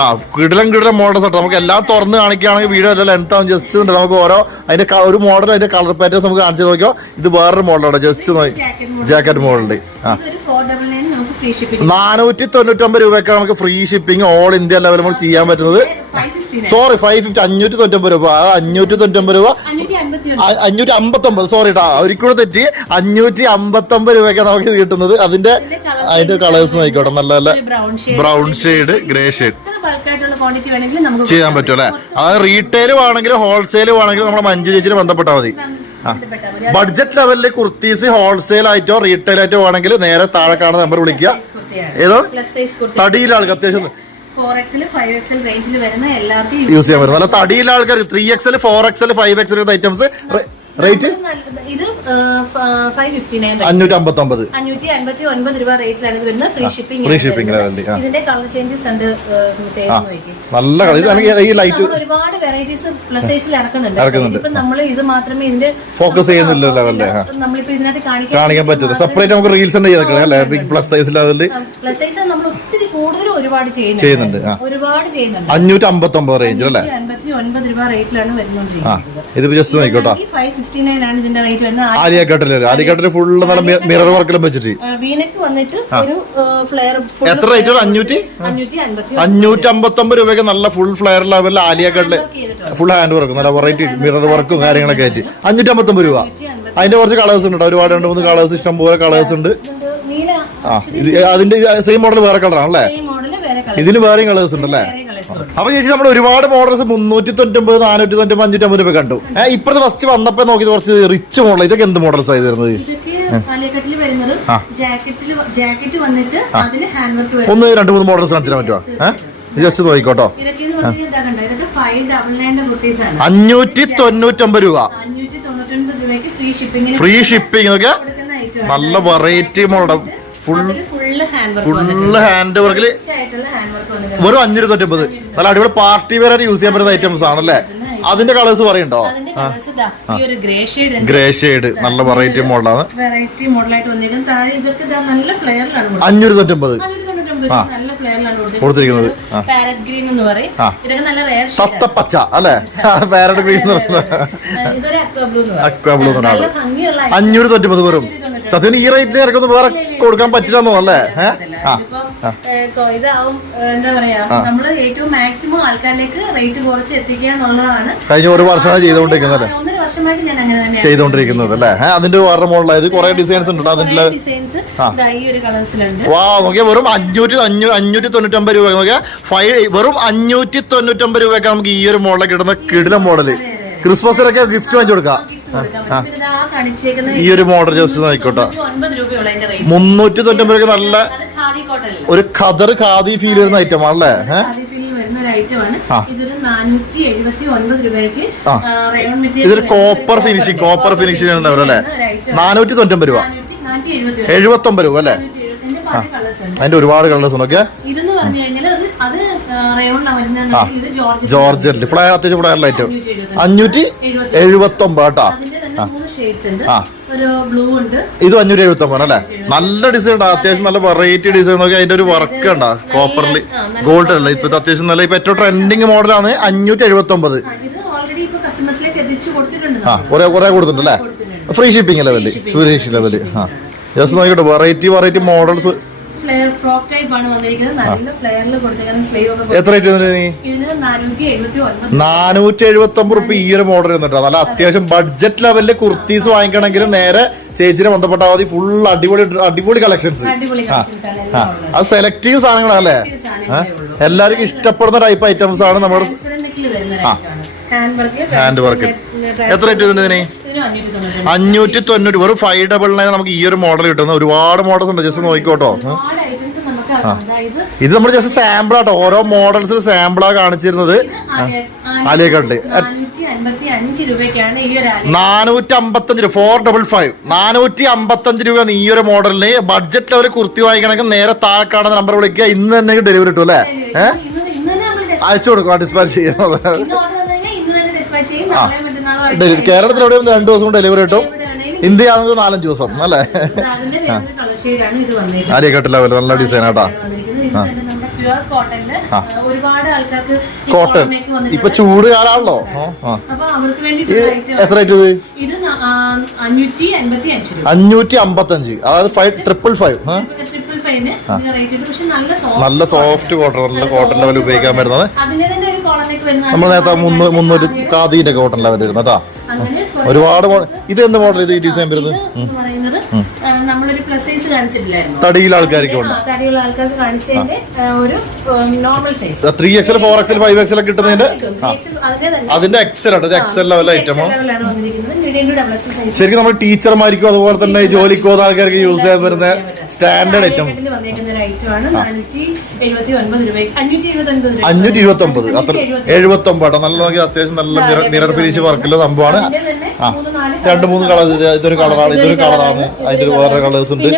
Speaker 1: ആ കിടലം കിടലം മോഡൽസ് ഉണ്ട്. നമുക്ക് എല്ലാം തുറന്ന് കാണിക്കുകയാണെങ്കിൽ വീഡിയോ എല്ലാം ലെങ്ത് ആവും. ജസ്റ്റ് ഉണ്ട്. നമുക്ക് ഓരോ അതിന്റെ ഒരു മോഡൽ അതിന്റെ കളർ പാറ്റേൺ നമുക്ക് കാണിച്ചു നോക്കിയോ? ഇത് വേറൊരു മോഡലാണ് ജസ്റ്റ്
Speaker 2: ജാക്കറ്റ്
Speaker 1: മോഡലുണ്ട് ആ. നാനൂറ്റി തൊണ്ണൂറ്റൊമ്പത് രൂപയ്ക്ക് നമുക്ക് free shipping all India level നമുക്ക് ചെയ്യാൻ പറ്റുന്നത്. സോറി ഫൈവ് ഫിഫ്റ്റി അഞ്ഞൂറ്റി തൊണ്ണൂറ്റൊമ്പത് രൂപ. ആ അഞ്ഞൂറ്റി തൊണ്ണൂറ്റൊമ്പത് രൂപ.
Speaker 2: അഞ്ഞൂറ്റി
Speaker 1: അമ്പത്തി ഒമ്പത് അമ്പത്തൊമ്പത് സോറി ട്ടാ ഒരിക്കലും തെറ്റി. അഞ്ഞൂറ്റി അമ്പത്തൊമ്പത് രൂപയ്ക്ക് നമുക്ക് ഇത് കിട്ടുന്നത്. അതിന്റെ അതിന്റെ കളേഴ്സ് നോക്കിക്കോട്ടെ. നല്ല നല്ല
Speaker 2: ബ്രൗൺ ഷെയ്ഡ്
Speaker 1: ഗ്രേ ഷെയ്ഡ് ചെയ്യാൻ പറ്റും അല്ലെ? അതായത് റീറ്റെയിലും ആണെങ്കിലും ഹോൾസെയിലും ആണെങ്കിലും നമ്മുടെ മഞ്ജു ചേച്ചിനെ ബന്ധപ്പെട്ടാൽ മതി. ബഡ്ജറ്റ് ലെവലിൽ കുർത്തീസ് ഹോൾസെയിൽ ആയിട്ടോ റീറ്റെയിൽ ആയിട്ടോ ആണെങ്കിൽ നേരെ താഴെ കാണുന്ന നമ്പർ വിളിക്കുക. ഏതോ?
Speaker 2: Plus size kurti.
Speaker 1: തടിയിലെ ആൾക്ക് അത്യാവശ്യം യൂസ് ചെയ്യാൻ പറ്റും. നല്ല തടിയിലെ ആൾക്കാർ three XL four XL five XL items rate
Speaker 2: ഇത് ഫൈവ് ഫിഫ്റ്റി നയൻ
Speaker 1: അഞ്ഞൂറ്റി അമ്പത്തി ഒമ്പത്
Speaker 2: അഞ്ഞൂറ്റി അൻപത്തി ഒൻപത് രൂപ റേറ്റിലാണ് ഇത് വരുന്നത് ഫ്രീ ഷിപ്പിംഗ്
Speaker 1: ഫ്രീ ഷിപ്പിംഗ്
Speaker 2: ഇതിന്റെ കളർ ചേഞ്ചസ് ഉണ്ട് നോക്കി
Speaker 1: നല്ല കളർ. ഈ ലൈറ്റ്
Speaker 2: ഒരുപാട് വെറൈറ്റീസ് പ്ലസ് സൈസിൽ ഇറക്കുന്നുണ്ട്
Speaker 1: ഇറക്കുന്നുണ്ട്.
Speaker 2: ഇപ്പൊ നമ്മൾ ഇത് മാത്രമേ ഇതിന്റെ
Speaker 1: ഫോക്കസ് ചെയ്യുന്നില്ല അല്ലേ? ആ.
Speaker 2: നമ്മളിപ്പോ ഇതിനകത്ത് കാണിക്കാൻ
Speaker 1: പറ്റുന്നത് സെപ്പറേറ്റ് നമുക്ക് റീൽസ് ഉണ്ട് ചെയ്തേക്കണേ അല്ലേ? ബിഗ് പ്ലസ് സൈസിൽ ലെവലിൽ
Speaker 2: പ്ലസ് സൈസ് നമ്മൾ ഒത്തിരി കൂടുതൽ ഒരുപാട്
Speaker 1: ചെയ്യുന്നുണ്ട്.
Speaker 2: ഒരുപാട് ചെയ്യുന്നുണ്ട്.
Speaker 1: അഞ്ഞൂറ്റി അമ്പത്തി ഒമ്പത് റേഞ്ചിൽ അല്ലേ ഇതിപ്പോ ജസ്റ്റ് ആലിയക്കട്ടിൽ ആലിയക്കട്ടിൽ ഫുള്ള് നല്ല മിറർ വർക്കെല്ലാം വെച്ചിട്ട്.
Speaker 2: വീനക്ക് വന്നിട്ട് ഒരു ഫ്ലെയർ
Speaker 1: എത്ര റേറ്റ് അഞ്ഞൂറ്റി?
Speaker 2: അഞ്ഞൂറ്റി
Speaker 1: അമ്പത്തി ഒമ്പത് രൂപയ്ക്ക് നല്ല ഫുൾ ഫ്ലെയർ ലെവലിൽ
Speaker 2: ആലിയക്കട്ടിൽ
Speaker 1: ഫുൾ ഹാൻഡ് വർക്ക് നല്ല വെറൈറ്റി മിറർ വർക്കും കാര്യങ്ങളൊക്കെ ആയിട്ട്. അഞ്ഞൂറ്റി അമ്പത്തി ഒമ്പത് രൂപ അതിന്റെ കുറച്ച് കളേഴ്സ് ഉണ്ട്. ഒരുപാട് രണ്ട് മൂന്ന് കളേഴ്സ് ഇഷ്ടം പോലെ കളേഴ്സ് ഉണ്ട്.
Speaker 2: നീല
Speaker 1: ആ ഇത് അതിന്റെ സെയിം മോഡൽ വേറെ കളറാണ് അല്ലേ
Speaker 2: ഈ മോഡൽ വേറെ കളർ
Speaker 1: ഇതിന് വേറെയും കളേഴ്സ് ഉണ്ട് അപ്പൊ ചേച്ചി നമ്മൾ ഒരുപാട് മോഡൽസ് മുന്നൂറ്റി തൊണ്ണൂറ്റൊമ്പത് നാനൂറ്റി തൊണ്ണൂറ്റി അഞ്ഞൂറ്റി അമ്പത് രൂപ കണ്ടു ഇപ്പഴത്തെ ഫസ്റ്റ് വന്നപ്പോ നോക്കി കുറച്ച് റിച്ച് മോഡൽ ഇതൊക്കെ എന്ത് മോഡൽസ് ആയി
Speaker 2: തരുന്നത് വരുന്നത്
Speaker 1: ഒന്ന് രണ്ട് മൂന്ന് മോഡൽസ് കാണിച്ചാൽ പറ്റുമോ ജസ്റ്റ് നോക്കിക്കോട്ടോ.
Speaker 2: അഞ്ഞൂറ്റി തൊണ്ണൂറ്റി
Speaker 1: ഒമ്പത് തൊണ്ണൂറ്റൊമ്പത് രൂപ.
Speaker 2: ഫ്രീ
Speaker 1: ഷിപ്പിംഗ് ഒക്കെ നല്ല variety model full
Speaker 2: full hand വർക്കിൽ
Speaker 1: വെറും അഞ്ഞൂറ്റി തൊറ്റമ്പത് നല്ല അടിപൊളി പാർട്ടി വെയർ ആയിട്ട് യൂസ് ചെയ്യാൻ പറ്റുന്ന ഐറ്റംസ് ആണല്ലേ? അതിന്റെ കളേഴ്സ് പറയണ്ടോ?
Speaker 2: ഗ്രേ ഷെയ്ഡ്
Speaker 1: നല്ല വെറൈറ്റി മോഡലാണ്
Speaker 2: വെറൈറ്റി മോഡലായിട്ട് വന്നിരിക്കുന്നത്. താഴെ ഇതൊക്കെ ഇതാ നല്ല ഫ്ലെയറിലാണ്
Speaker 1: അഞ്ഞൂറ്റി തൊണ്ണൂറ്റൊമ്പത് കൊടുത്തിരിക്കുന്നത്. തത്തപ്പച്ച അല്ലേ? പാരറ്റ് ഗ്രീൻ എന്ന് പറയുന്നത്
Speaker 2: അക്വ ബ്ലൂ
Speaker 1: അഞ്ഞൂറ്റി തൊണ്ണൂറ്റൊമ്പത് വെറും സത്യം ഈ റേറ്റിന് ഇറക്കൊന്നും വേറെ കൊടുക്കാൻ പറ്റില്ലെന്നോ അല്ലേ
Speaker 2: ഇതാവും എന്താ പറയാ നമ്മൾ ഏറ്റവും മാക്സിമം ആൾക്കാരിലേക്ക് റേറ്റ് കുറച്ച് എത്തിക്കുക എന്നുള്ളതാണ്.
Speaker 1: കഴിഞ്ഞ ഒരു വർഷമായി ചെയ്തുകൊണ്ടിരിക്കുന്നത്
Speaker 2: ചെയ്തോണ്ടിരിക്കുന്നത്
Speaker 1: ചെയ്തുകൊണ്ടിരിക്കുന്നത് അല്ലേ? അതിന്റെ വേറെ മോഡലായത് കുറെ ഡിസൈൻസ് ഉണ്ട് അതിന്റെ വാ നോക്കിയാൽ വെറും അഞ്ഞൂറ്റി അഞ്ഞൂ അഞ്ഞൂറ്റി തൊണ്ണൂറ്റൊമ്പത് രൂപ നോക്കിയാൽ ഫൈവ് വെറും അഞ്ഞൂറ്റി തൊണ്ണൂറ്റൊമ്പത് രൂപയൊക്കെ നമുക്ക് ഈ ഒരു മോഡൽ കിട്ടുന്ന കിടില മോഡൽ ക്രിസ്മസിനൊക്കെ ഗിഫ്റ്റ് വാങ്ങിച്ചു കൊടുക്കാം. ഈ ഒരു മോഡൽ ജസ്റ്റ്
Speaker 2: ആയിക്കോട്ടെ.
Speaker 1: മുന്നൂറ്റി തൊണ്ണൂറ്റമ്പത് രൂപ നല്ല ഒരു ഖദർ ഖാദി ഫീൽ വരുന്ന ഐറ്റം ആണല്ലേ?
Speaker 2: ഇതൊരു
Speaker 1: കോപ്പർ ഫിനിഷിംഗ് കോപ്പർ ഫിനിഷിംഗ് ഉണ്ടാവും അല്ലേ? നാനൂറ്റി തൊണ്ണൂറ്റൊമ്പത് രൂപ.
Speaker 2: എഴുപത്തി
Speaker 1: എഴുപത്തൊമ്പത് രൂപ അല്ലേ? അതിന്റെ ഒരുപാട് കളേഴ്സ് ഉണ്ട്. ഓക്കെ
Speaker 2: ജോർജ്
Speaker 1: ജോർജറ്റ് ഫ്ലയർ അത്യാവശ്യം ഫ്ലയർ ലൈറ്റ്
Speaker 2: അഞ്ഞൂറ്റി എഴുപത്തി
Speaker 1: ഒമ്പത്. കേട്ടോ. ഇത് അഞ്ഞൂറ്റി എഴുപത്തി ഒമ്പത് അല്ലേ? നല്ല ഡിസൈൻ ഉണ്ടോ. അത്യാവശ്യം നല്ല വെറൈറ്റി ഡിസൈൻ നോക്കി അതിന്റെ ഒരു വർക്ക് ഉണ്ടോ? കോപ്പറിൽ ഗോൾഡ് അല്ല? ഇപ്പൊ അത്യാവശ്യം നല്ല ഇപ്പൊ ഏറ്റവും ട്രെൻഡിങ് മോഡലാണ് അഞ്ഞൂറ്റി എഴുപത്തി ഒമ്പത്
Speaker 2: ആ.
Speaker 1: കുറെ കുറെ കൊടുത്തിട്ടുണ്ട് അല്ലേ? Free shipping level free shipping level ആ. ജസ്റ്റ് നോക്കിയിട്ട് വെറൈറ്റി വെറൈറ്റി മോഡൽസ് എത്ര
Speaker 2: നാനൂറ്റി എഴുപത്തി
Speaker 1: ഒമ്പത് റുപ്യ ഈ ഒരു മോഡൽ ഇരുന്നിട്ടോ നല്ല അത്യാവശ്യം ബഡ്ജറ്റ് ലെവലിൽ കുർത്തീസ് വാങ്ങിക്കണമെങ്കിൽ നേരെ ചേച്ചിനെ ബന്ധപ്പെട്ടാൽ മതി. ഫുൾ അടിപൊളി അടിപൊളി കളക്ഷൻസ് അത് സെലക്റ്റീവ് സാധനങ്ങളല്ലേ എല്ലാവർക്കും ഇഷ്ടപ്പെടുന്ന ടൈപ്പ് ഐറ്റംസ് ആണ് നമ്മുടെ
Speaker 2: ഹാൻഡ് വർക്ക്
Speaker 1: എത്ര റേറ്റ് ഇതിന്?
Speaker 2: അഞ്ഞൂറ്റി തൊണ്ണൂറ്റി
Speaker 1: വെറും ഫൈവ് ഡബിൾ നയൻ നമുക്ക് ഈ ഒരു മോഡൽ കിട്ടുന്ന. ഒരുപാട് മോഡൽസ് ഉണ്ട്. ജസ്റ്റ് നോക്കിക്കോട്ടോ ഇത് നമ്മൾ ജസ്റ്റ് സാമ്പിൾ ആട്ടോ. ഓരോ മോഡൽസിൽ സാമ്പിളാ കാണിച്ചിരുന്നത്. ആലിയക്കട്ടിൽ
Speaker 2: നാനൂറ്റി
Speaker 1: അമ്പത്തഞ്ച് രൂപ ഫോർ ഡബിൾ ഫൈവ് നാനൂറ്റി അമ്പത്തഞ്ച് രൂപ. ഈ ഒരു മോഡലിന് ബഡ്ജറ്റ് ലെവൽ കുർത്തി വാങ്ങിക്കണമെങ്കിൽ നേരെ താഴെ കാണുന്ന നമ്പർ വിളിക്കുക. ഇന്ന് തന്നെ ഡെലിവറി കിട്ടും അല്ലേ? ഏഹ് അയച്ചു കൊടുക്കുക ഡിസ്പാച്ച് ചെയ്യുന്നത്
Speaker 2: ഇന്ന് ആയിട്ട്
Speaker 1: കേരളത്തിൽ എവിടെയും രണ്ടു ദിവസം കൊണ്ട് ഡെലിവറി കിട്ടും. ഇന്ത്യ ആണെങ്കിൽ നാലഞ്ച് ദിവസം അല്ലേ?
Speaker 2: ആരെ
Speaker 1: കേട്ടില്ല വല്ല നല്ല ഡിസൈൻ ആട്ടാ. കോട്ടൺ. ഇപ്പൊ ചൂട് കാലാണല്ലോ. എത്ര റേറ്റ് ഇത്?
Speaker 2: ഇത് ന- ആ, അഞ്ഞൂറ്റി അമ്പത്തി അഞ്ച്
Speaker 1: അതായത് ഫൈവ് ട്രിപ്പിൾ ഫൈവ്
Speaker 2: നല്ല സോഫ്റ്റ്
Speaker 1: കോട്ടൺ നല്ല കോട്ടൺ ലെവൽ ഉപയോഗിക്കാൻ പറ്റുന്നത്. നമ്മൾ നേരത്തെ മുന്നൂറ് മുന്നൂറ് കാതിന്റെ കോട്ടൺ ലെവൽ വരുന്നത് കേട്ടോ. ഒരുപാട് ഇത് എന്ത് മോഡൽ ഇത് ഈ ഡിസൈൻ വരുന്നത്?
Speaker 2: നമ്മളൊരു പ്ലസ് സൈസ് കാണിച്ചിട്ടില്ലായിരുന്നു.
Speaker 1: തടിയിൽ ആൾക്കാർക്ക് ഉണ്ട്
Speaker 2: തടിയുള്ള ആൾക്കാർക്ക് കാണിച്ചതിന്റെ ഒരു normal size
Speaker 1: three XL four XL five XL കിട്ടുന്നതിന്റെ
Speaker 2: അതിന്റെ
Speaker 1: എക്സൽ ആണ് എക്സൽ ലെവൽ ഐറ്റമോ ശരിക്കും നമ്മൾ ടീച്ചർമാർക്കും അതുപോലെ തന്നെ ജോലിക്ക് പോകുന്ന ആൾക്കാർക്ക് യൂസ് ചെയ്യാൻ പറ്റുന്ന സ്റ്റാൻഡേർഡ് ഐറ്റം
Speaker 2: അഞ്ഞൂറ്റി എഴുപത്തി
Speaker 1: ഇരുപത്തി ഒമ്പത് അത്ര എഴുപത്തി ഒമ്പത് നല്ല നോക്കി അത്യാവശ്യം നല്ല മിറർ ഫിനിഷ് വർക്കുള്ള സംഭവമാണ്.
Speaker 2: ആ
Speaker 1: രണ്ട് മൂന്ന് കളർ ഇതൊരു കളറാണ് ഇതൊരു കളറാണ് അതിന്റെ ഒരു വേറെ കളേഴ്സ് ഉണ്ട്.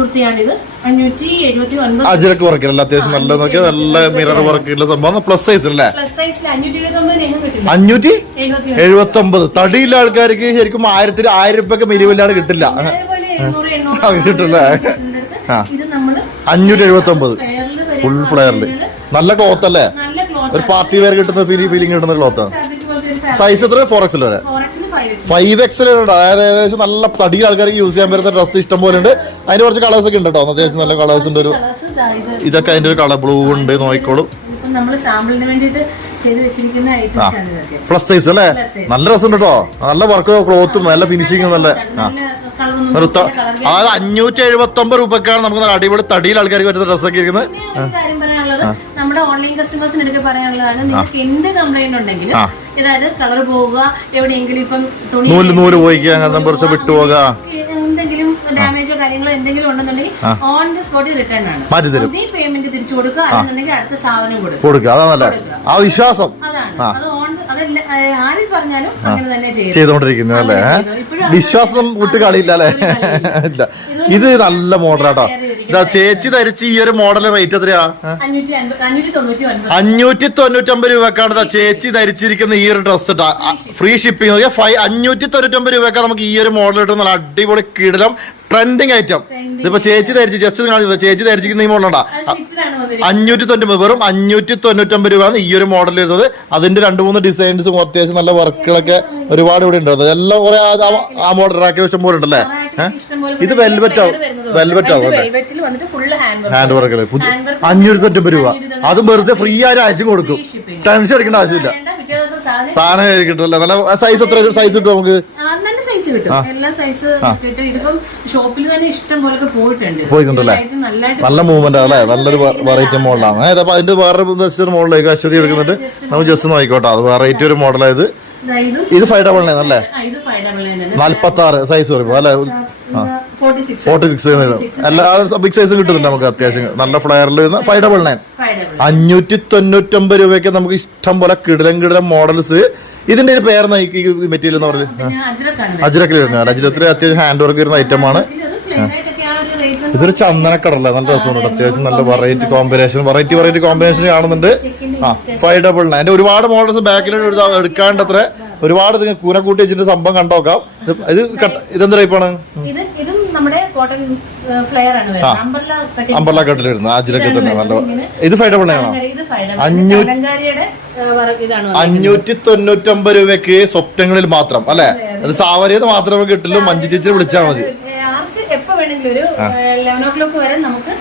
Speaker 2: കുർത്തിയാണിത്. അഞ്ഞൂറ്റി എഴുപത്തി ഒൻപത്
Speaker 1: അജിരക്ക് വർക്കില്ല അത്യാവശ്യം നല്ല നോക്കിയാൽ നല്ല മിറർ വർക്കുള്ള സംഭവം പ്ലസ് സൈസ് അല്ലേ
Speaker 2: പ്ലസ് സൈസിൽ അഞ്ഞൂറ്റി എഴുപത്തി
Speaker 1: അഞ്ഞൂറ്റി
Speaker 2: എഴുപത്തി
Speaker 1: ഒമ്പത് തടിയുള്ള ആൾക്കാർക്ക് ശരിക്കും ആയിരത്തിന് ആയിരം രൂപയ്ക്ക് മിരിവില്ലാതെ കിട്ടില്ല. കിട്ടില്ലേ? അഞ്ഞൂറ്റി എഴുപത്തി ഒമ്പത് ഫുൾ ഫ്ലെയറിൽ നല്ല ക്ലോത്ത് അല്ലേ? ഒരു പാർട്ടി വെയർ കിട്ടുന്ന ഫീലിംഗ് കിട്ടുന്ന ക്ലോത്താണ് സൈസ് എത്ര ഫോർ എക്സൽ വരെ.
Speaker 2: ഫൈവ് എക്സ്
Speaker 1: ഫൈവ് അതായത് ഏകദേശം നല്ല തടിയിൽ ആൾക്കാർക്ക് യൂസ് ചെയ്യാൻ പറ്റുന്ന ഡ്രസ്സ് ഇഷ്ടം പോലെ ഉണ്ട്. അതിന് കുറച്ച് കളേഴ്സ് ഒക്കെ ഉണ്ട് കേട്ടോ അത്യാവശ്യം നല്ല കളേഴ്സ് ഉണ്ട് ഒരു
Speaker 2: ഇത്
Speaker 1: ഇതൊക്കെ അതിന്റെ ഒരു കളർ ബ്ലൂ ഉണ്ട് നോക്കിക്കോളും. പ്ലസ് സൈസ് അല്ലേ? നല്ല രസം കേട്ടോ നല്ല വർക്ക് ക്ലോത്തും നല്ല ഫിനിഷിങ്ങും നല്ല അതായത് അഞ്ഞൂറ്റി എഴുപത്തി ഒമ്പത് രൂപക്കാണ് നമുക്ക് നല്ല അടിപൊളി തടിയിൽ ആൾക്കാർക്ക് പറ്റുന്ന ഡ്രസ്സൊക്കെ ഇരിക്കുന്നത്.
Speaker 2: നമ്മുടെ ഓൺലൈൻ കസ്റ്റമേഴ്സിന് എടുത്ത് പറയാനുള്ളതാണ് നിങ്ങൾക്ക് എന്ത് കംപ്ലൈന്റ് ഉണ്ടെങ്കിലും അതായത് കളർ പോവുക എവിടെയെങ്കിലും ഇപ്പം തുണി
Speaker 1: നൂൽ അങ്ങനെ കുറച്ച് വിട്ടുപോകുക
Speaker 2: എന്തെങ്കിലും ഡാമേജോ കാര്യങ്ങളോ എന്തെങ്കിലും ഉണ്ടെന്നുണ്ടെങ്കിൽ ഓൺ ദി സ്പോട്ടിൽ റിട്ടേൺ ആണ്. അതേ പേയ്മെന്റ് തിരിച്ചു കൊടുക്കുക അല്ലെന്നുണ്ടെങ്കിൽ അടുത്ത സാധനം കൊടുക്കുക.
Speaker 1: ആ വിശ്വാസം.
Speaker 2: അതാണ്. അത് ഓൺ ആരും പറഞ്ഞാലും അങ്ങനെ തന്നെ ചെയ്യും
Speaker 1: ചെയ്തോണ്ടിരിക്കുന്നത് അല്ലേ വിശ്വാസം വിട്ട് കളിയില്ല അല്ലേ? ഇല്ല. ഇത് നല്ല മോഡലാട്ടോ ഇതാ ചേച്ചി ധരിച്ച് ഈ ഒരു മോഡൽ റേറ്റ് എത്രയാ?
Speaker 2: അഞ്ഞൂറ്റി തൊണ്ണൂറ്റി
Speaker 1: ഒമ്പത് രൂപക്കാണ് ചേച്ചി ധരിച്ചിരിക്കുന്ന ഈ ഒരു ഡ്രസ് ഇട്ടാ ഫ്രീ ഷിപ്പിംഗ് ഫൈവ് അഞ്ഞൂറ്റി തൊണ്ണൂറ്റി ഒമ്പത് രൂപക്കാണ് നമുക്ക് ഈ ഒരു മോഡൽ കിട്ടുന്ന നല്ല അടിപൊളി കിടലം ട്രെൻഡിങ് ഐറ്റം ഇതിപ്പോ ചേച്ചി ധരിച്ച് ജസ്റ്റ് കാണിച്ചത് ചേച്ചി ധരിച്ചിരിക്കുന്ന ഈ മോഡലുണ്ടാ
Speaker 2: അത്
Speaker 1: അഞ്ഞൂറ്റി തൊണ്ണൂറ്റി വെറും അഞ്ഞൂറ്റി തൊണ്ണൂറ്റി ഒമ്പത് രൂപയാണ് ഈ ഒരു മോഡൽ ഇരുന്നത് അതിന്റെ രണ്ട് മൂന്ന് ഡിസൈൻസും അത്യാവശ്യം നല്ല വർക്കുകളൊക്കെ ഒരുപാട് ഇവിടെ ഉണ്ട്. എല്ലാം കുറെ ആ മോഡൽ റാക്കി ഇഷ്ടം പോലെ ഉണ്ടല്ലേ? ഇത് വെൽവെറ്റ് വെൽവെറ്റ് ആവും.
Speaker 2: ഹാൻഡ് വർക്ക്
Speaker 1: അഞ്ഞൂറ്റി തൊണ്ണൂറ് രൂപ. അതും വെറുതെ ഫ്രീ ആയിട്ട് അയച്ചു കൊടുക്കും. ടെൻഷൻ എടുക്കേണ്ട ആവശ്യമില്ല.
Speaker 2: സാധനം
Speaker 1: കിട്ടില്ല നല്ല സൈസ് എത്ര സൈസ് കിട്ടും നമുക്ക്? പോയിട്ടുണ്ടല്ലേ? നല്ല മൂവ്മെന്റ് അല്ലേ നല്ലൊരു വെറൈറ്റി മോഡലാണ് അപ്പൊ അതിന്റെ വേറെ ജസ്റ്റ് ഒരു മോഡലേക്ക് അശ്വതി എടുക്കുന്നുണ്ട്. നമുക്ക് ജസ്റ്റ് നോക്കിക്കോട്ടെ. അത് വെറൈറ്റി ഒരു മോഡലായത്
Speaker 2: ഇത്
Speaker 1: ഫൈവ് ഡബിൾ നയൻ അല്ലേ? നാല്പത്തി ആറ് സൈസ് പറയുമ്പോ അല്ലെ?
Speaker 2: Forty six.
Speaker 1: എല്ലാ ബിഗ് സൈസും കിട്ടുന്നുണ്ട് നമുക്ക് അത്യാവശ്യം. നല്ല ഫ്ലയറിൽ വരുന്ന ഫൈവ് ഡബിൾ നയൻ അഞ്ഞൂറ്റി തൊണ്ണൂറ്റൊമ്പത് രൂപയ്ക്ക് നമുക്ക് ഇഷ്ടം പോലെ കിടിലം കിടിലം മോഡൽസ് ഇതിന്റെ ഒരു പേര് ഈ മെറ്റീരിയൽ എന്ന് പറഞ്ഞത്? അജ്രക്കിൽ വരുന്ന അജിരത്തിൽ അത്യാവശ്യം ഹാൻഡ് വർക്ക് വരുന്ന ഐറ്റം ആണ്. ഇതൊരു ചന്ദനക്കടല്ലേ നല്ല രസമുണ്ട് അത്യാവശ്യം നല്ല variety combination variety variety combination കാണുന്നുണ്ട്. ആ ഫൈവ് ഡബിൾ നയൻ ഒരുപാട് മോഡൽസ് ബാക്കിൽ എടുക്കാണ്ടത്ര ഒരുപാട് ഇത് കൂന കൂട്ടി വെച്ചിട്ട് സംഭവം കണ്ടോക്കാം. ഇത് ഇതെന്ത് ടൈപ്പാണ്
Speaker 2: അമ്പർല
Speaker 1: കട്ടിൽ വരുന്നത്. അജിരക്ക് തന്നെ നല്ല ഇത് ഫൈഡബിൾ ആണോ. അഞ്ഞൂറ്റി തൊണ്ണൂറ്റൊമ്പത് രൂപയ്ക്ക് സ്വപ്നങ്ങളിൽ മാത്രം അല്ലെ? അത് സാവരിയത് മാത്രമേ കിട്ടുള്ളൂ മഞ്ജു ചേച്ചിനെ വിളിച്ചാൽ മതി.
Speaker 2: എപ്പോ വേണമെങ്കിലും ഒരു ലെവൻ ഓ ക്ലോക്ക് വരെ നമുക്ക്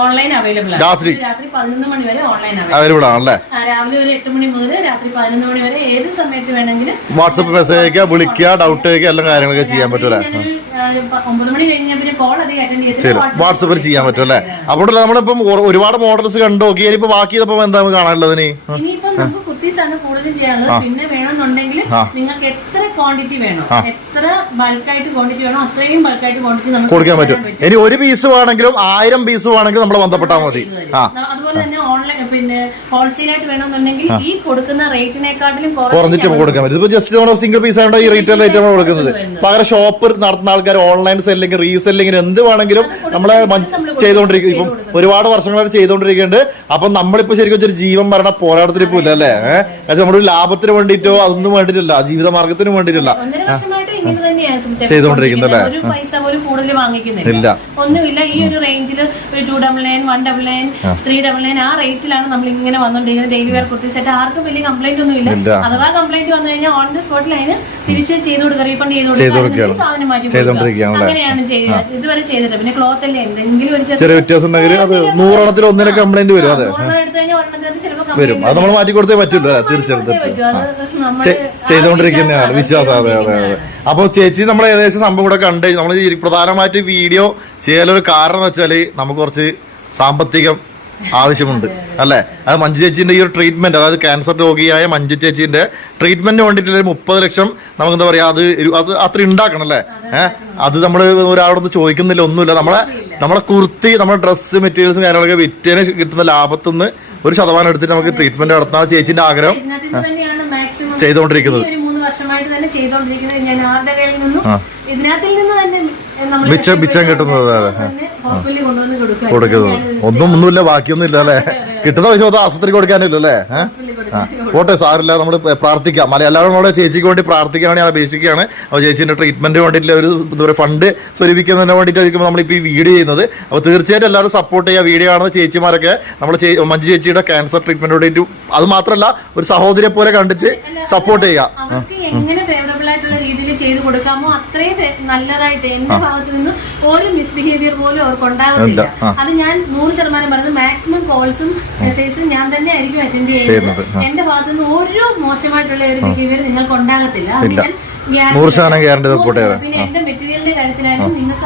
Speaker 2: ഓൺലൈൻ അവൈലബിൾ ആണ്.
Speaker 1: രാത്രി?
Speaker 2: രാത്രി പതിനൊന്ന് മണി വരെ ഓൺലൈൻ അവൈലബിൾ
Speaker 1: ആണല്ലേ
Speaker 2: രാവിലെ ഒരു എട്ട് മണി മുതൽ രാത്രി പതിനൊന്ന് മണി വരെ ഏത് സമയത്ത് വേണമെങ്കിലും
Speaker 1: വാട്സപ്പ് മെസ്സേജ് അയക്കുക വിളിക്കുക ഡൗട്ട് അയക്കുക എല്ലാ കാര്യങ്ങളൊക്കെ ചെയ്യാൻ പറ്റൂലേ
Speaker 2: ഒമ്പത് മണി കഴിഞ്ഞാൽ പിന്നെ കോൾ അധികം അറ്റൻഡ് ചെയ്തിട്ട്
Speaker 1: വാട്സപ്പിൽ ചെയ്യാൻ പറ്റും അല്ലേ? അപ്പോൾ നമ്മളിപ്പം ഒരു- ഒരുപാട് മോഡൽസ് കണ്ടു നോക്കി ഇപ്പൊ ബാക്കി ഇപ്പം എന്താ കാണാനുള്ളത് ഇനി?
Speaker 2: ഇനിയിപ്പം നമുക്ക് കുർത്തീസ് ആണ് കൂടുതലും ചെയ്യാനുള്ളത്. പിന്നെ വേണമെന്നുണ്ടെങ്കിൽ നിങ്ങൾക്ക് എത്ര ക്വാണ്ടിറ്റി വേണോ എത്ര ബൾക്കായിട്ട് ക്വാണ്ടിറ്റി വേണോ അത്രയും ബൾക്കായിട്ട് ക്വാണ്ടിറ്റി നമുക്ക്
Speaker 1: കൊടുക്കാൻ പറ്റും. ഇനി ഒരു പീസ് വേണമെങ്കിലും ആയിരം പീസ് വേണമെങ്കിലും നമ്മൾ ബന്ധപ്പെട്ടാൽ മതി. ആ.
Speaker 2: അതുപോലെ തന്നെ ഓൺലൈൻ പിന്നെ ഹോൾസെയിലായിട്ട് വേണമെന്നുണ്ടെങ്കിൽ ഈ കൊടുക്കുന്ന റേറ്റിനെക്കാട്ടിലും
Speaker 1: കുറഞ്ഞിട്ട് കൊടുക്കാൻ പറ്റും. ജസ്റ്റ് നമ്മൾ സിംഗിൾ പീസ് ആയതുകൊണ്ട് ഈ റീറ്റെയിൽ ആണ് കൊടുക്കുന്നത്. പകരം ഷോപ്പ് നടത്തുന്ന ആൾക്കാർ ഓൺലൈൻ സെല്ലിംഗ് റീസെല്ലിംഗ് എന്ത് വേണമെങ്കിലും നമ്മളെ ചെയ്തുകൊണ്ടിരിക്കും ഇപ്പം ഒരുപാട് വർഷങ്ങളായിട്ട് ചെയ്തുകൊണ്ടിരിക്കുന്നുണ്ട് അപ്പൊ നമ്മളിപ്പോ ശരിക്കും ഒരു ജീവൻ മരണ പോരാട്ടത്തിൽ ഇപ്പൊ ഇല്ല അല്ലേ നമ്മുടെ ലാഭത്തിന് വേണ്ടിയിട്ടോ അതൊന്നും വേണ്ടിയിട്ടില്ല. ജീവിത മാർഗത്തിന് വേണ്ടിയിട്ടില്ല.
Speaker 2: ഇങ്ങനെ തന്നെയാണ്
Speaker 1: ചെയ്തുകൊണ്ടിരിക്കുന്നത്?
Speaker 2: ഒരു പൈസ പോലും കൂടുതൽ വാങ്ങിക്കുന്നില്ല. ഒന്നുമില്ല. ഈ ഒരു റേഞ്ചിൽ ഒരു two double nine one double nine three double nine ആ റേറ്റിലാണ് നമ്മൾ ഇങ്ങനെ വന്നുകൊണ്ടിരിക്കുന്നത് ഡെയിലി വെയർ കുർത്തി സെറ്റ് ആർക്കും വലിയ കംപ്ലൈന്റ് ഒന്നും ഇല്ല. അഥവാ കംപ്ലൈന്റ് വന്നു കഴിഞ്ഞാൽ ഓൺ ദി സ്പോട്ടിൽ അതിന് തിരിച്ച് ചെയ്ത് കൊടുക്കുക റീഫണ്ട് ചെയ്ത് കൊടുക്കുക സാധനം മാറ്റി അങ്ങനെയാണ് ചെയ്യുന്നത് ഇതുവരെ ചെയ്തിട്ട് പിന്നെ ക്ലോത്ത് അല്ലേ? എന്തെങ്കിലും ഒരു ചെറിയ
Speaker 1: വ്യത്യാസം ഉണ്ടെങ്കിൽ അത് നൂറെണ്ണത്തിൽ ഒന്നിനെ കംപ്ലൈന്റ് വരും അതെ. വരും. അത് നമ്മൾ മാറ്റി കൊടുത്തേ
Speaker 2: പറ്റില്ല
Speaker 1: തീർച്ചയായിട്ടും. ചെയ്തുകൊണ്ടിരിക്കുന്നതാണ്. വിശ്വാസം അതെ അതെ അതെ. അപ്പോൾ ചേച്ചി നമ്മൾ ഏകദേശം സംഭവം കൂടെ കണ്ടു നമ്മൾ പ്രധാനമായിട്ട് വീഡിയോ ചെയ്യാനൊരു കാരണം എന്ന് വെച്ചാൽ നമുക്ക് കുറച്ച് സാമ്പത്തികം ആവശ്യമുണ്ട് അല്ലെ? അത് മഞ്ജു ചേച്ചിന്റെ ഈ ഒരു ട്രീറ്റ്മെന്റ് അതായത് ക്യാൻസർ രോഗിയായ മഞ്ജു ചേച്ചിന്റെ ട്രീറ്റ്മെന്റിന് വേണ്ടിയിട്ടുള്ള ഒരു മുപ്പത് ലക്ഷം നമുക്ക് എന്താ പറയാ അത് അത് അത്ര ഉണ്ടാക്കണം അല്ലേ? ഏഹ് അത് നമ്മൾ ഒരാളോട് ചോദിക്കുന്നില്ല ഒന്നുമില്ല. നമ്മളെ നമ്മളെ കുർത്തി നമ്മുടെ ഡ്രസ്സ് മെറ്റീരിയൽസും കാര്യങ്ങളൊക്കെ വിറ്റേന് കിട്ടുന്ന ലാഭത്തിൽ നിന്ന് ഒരു ശതമാനം എടുത്തിട്ട് നമുക്ക് ട്രീറ്റ്മെന്റ് നടത്താൻ ചേച്ചിന്റെ ആഗ്രഹം ചെയ്തുകൊണ്ടിരിക്കുന്നത്.
Speaker 2: വർഷമായിട്ട് തന്നെ ചെയ്തുകൊണ്ടിരിക്കുന്നത് ഞാൻ ആരുടെ കയ്യിൽ നിന്നും. ഇതിനകത്തിൽ നിന്ന് തന്നെ
Speaker 1: മിച്ചം- മിച്ചം കിട്ടുന്നത്,
Speaker 2: ഹോസ്പിറ്റലിൽ കൊണ്ടുവന്ന് കൊടുക്കുക
Speaker 1: കൊടുക്കുന്നത് ഒന്നും ഒന്നുമില്ല ബാക്കിയൊന്നും ഇല്ല അല്ലേ കിട്ടുന്ന പൈസ ആശുപത്രി കൊടുക്കാനില്ല പോട്ടെ സാറില്ല നമ്മൾ പ്രാർത്ഥിക്കാം. മലയാളം എല്ലാവരും ചേച്ചിക്ക് വേണ്ടി പ്രാർത്ഥിക്കാൻ വേണ്ടി ഞാൻ അപേക്ഷിക്കുകയാണ്. അപ്പോൾ ചേച്ചീന്റെ ട്രീറ്റ്മെന്റ് വേണ്ടിയിട്ടുള്ള ഒരു എന്താ പറയുക ഫണ്ട് സ്വരൂപിക്കുന്നതിന് വേണ്ടിയിട്ടായിരിക്കും നമ്മളിപ്പോൾ ഈ വീഡിയോ ചെയ്യുന്നത്. അപ്പോൾ തീർച്ചയായിട്ടും എല്ലാവരും സപ്പോർട്ട് ചെയ്യുക. വീഡിയോ കാണുന്ന ചേച്ചിമാരൊക്കെ നമ്മൾ മഞ്ജു ചേച്ചിയുടെ ക്യാൻസർ ട്രീറ്റ്മെന്റ് വേണ്ടിയിട്ട് അത് മാത്രമല്ല ഒരു സഹോദരിയെ പോലെ കണ്ടിട്ട് സപ്പോർട്ട് ചെയ്യുക.
Speaker 2: രീതിയിൽ ചെയ്തു കൊടുക്കാമോ അത്രയും നല്ലതായിട്ട് എന്റെ ഭാഗത്ത് നിന്ന് ഒരു മിസ്ബിഹേവിയർ പോലും അവർക്ക്
Speaker 1: ഉണ്ടാകുന്നില്ല.
Speaker 2: അത് ഞാൻ നൂറ് ശതമാനം പറഞ്ഞത് മാക്സിമം കോൾസും മെസ്സേജസും ഞാൻ തന്നെ ആയിരിക്കും അറ്റൻഡ്
Speaker 1: ചെയ്യുന്നത്,
Speaker 2: ചെയ്യുന്നത്. എന്റെ ഭാഗത്ത് നിന്ന് ഒരു മോശമായിട്ടുള്ള ഒരു ബിഹേവിയർ നിങ്ങൾക്ക് ഉണ്ടാകത്തില്ല.
Speaker 1: നൂറ് ശതമാനം
Speaker 2: ഗ്യാരണ്ടി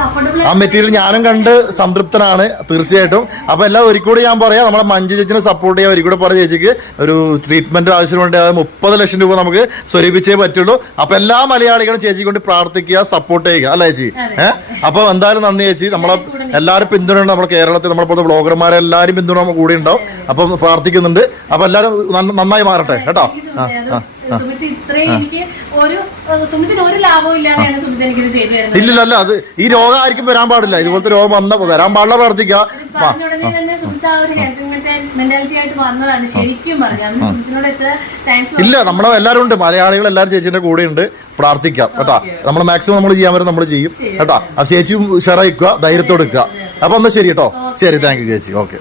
Speaker 2: അഫോർഡബിൾ
Speaker 1: ആ. മെറ്റീരിയൽ ഞാനും കണ്ട് സംതൃപ്തനാണ് തീർച്ചയായിട്ടും. അപ്പൊ എല്ലാം ഒരു ഒരിക്കൂടി ഞാൻ പറയാം നമ്മുടെ മഞ്ജു ചേച്ചിനെ സപ്പോർട്ട് ചെയ്യാൻ ഒരിക്കൂടെ പറയാം ചേച്ചിക്ക്. ഒരു ട്രീറ്റ്മെന്റ് ആവശ്യം വേണ്ടി അത് മുപ്പത് ലക്ഷം രൂപ നമുക്ക് സ്വരൂപിച്ചേ പറ്റുള്ളൂ. അപ്പൊ എല്ലാ മലയാളികളും ചേച്ചി കൊണ്ട് പ്രാർത്ഥിക്കുക സപ്പോർട്ട് ചെയ്യുക അല്ലേ ചേച്ചി? ഏഹ് അപ്പൊ എന്തായാലും നന്ദി ചേച്ചി. നമ്മളെ എല്ലാവരും പിന്തുണയുണ്ട് നമ്മുടെ കേരളത്തിൽ നമ്മളെ ബ്ലോഗർമാരെ എല്ലാവരും പിന്തുണ കൂടി കൂടെ ഉണ്ടാവും അപ്പൊ പ്രാർത്ഥിക്കുന്നുണ്ട്. അപ്പൊ എല്ലാവരും നന്നായി മാറട്ടെ കേട്ടോ? ആ ആ.
Speaker 2: ഇത്രയും എനിക്ക് ഒരു സുമിത്തിന് ഒരു ലാഭവും ഇല്ലാതെയാണ് സുമിത്ത് എനിക്കിത് ചെയ്തു തരുന്നത്.
Speaker 1: ഇല്ലില്ല അത് ഈ രോഗം ആയിരിക്കും വരാൻ പാടില്ല. ഇതുപോലത്തെ രോഗം വന്ന വരാൻ പാടില്ല പ്രാർത്ഥിക്കുക.
Speaker 2: പറഞ്ഞ ഉടനെ തന്നെ സുമിത്ത് ആ ഒരു മെന്റാലിറ്റി ആയിട്ട് വന്നതാണ്. ശരിക്കും പറഞ്ഞു. അന്ന് സുമിത്തിനോട് എത്ര താങ്ക്സ്
Speaker 1: ഇല്ല നമ്മളെ എല്ലാവരും ഉണ്ട്. മലയാളികൾ എല്ലാവരും ചേച്ചിന്റെ കൂടെ ഉണ്ട് പ്രാർത്ഥിക്കാം കേട്ടാ. നമ്മൾ മാക്സിമം നമ്മൾ ചെയ്യാൻ വരും നമ്മൾ ചെയ്യും കേട്ടാ. അപ്പൊ ചേച്ചി ഉഷാറായിക്കുക ധൈര്യത്തോടെ നിൽക്കുക അപ്പൊ ഒന്ന് ശരി കേട്ടോ. ശരി താങ്ക് യു ചേച്ചി. ഓക്കെ.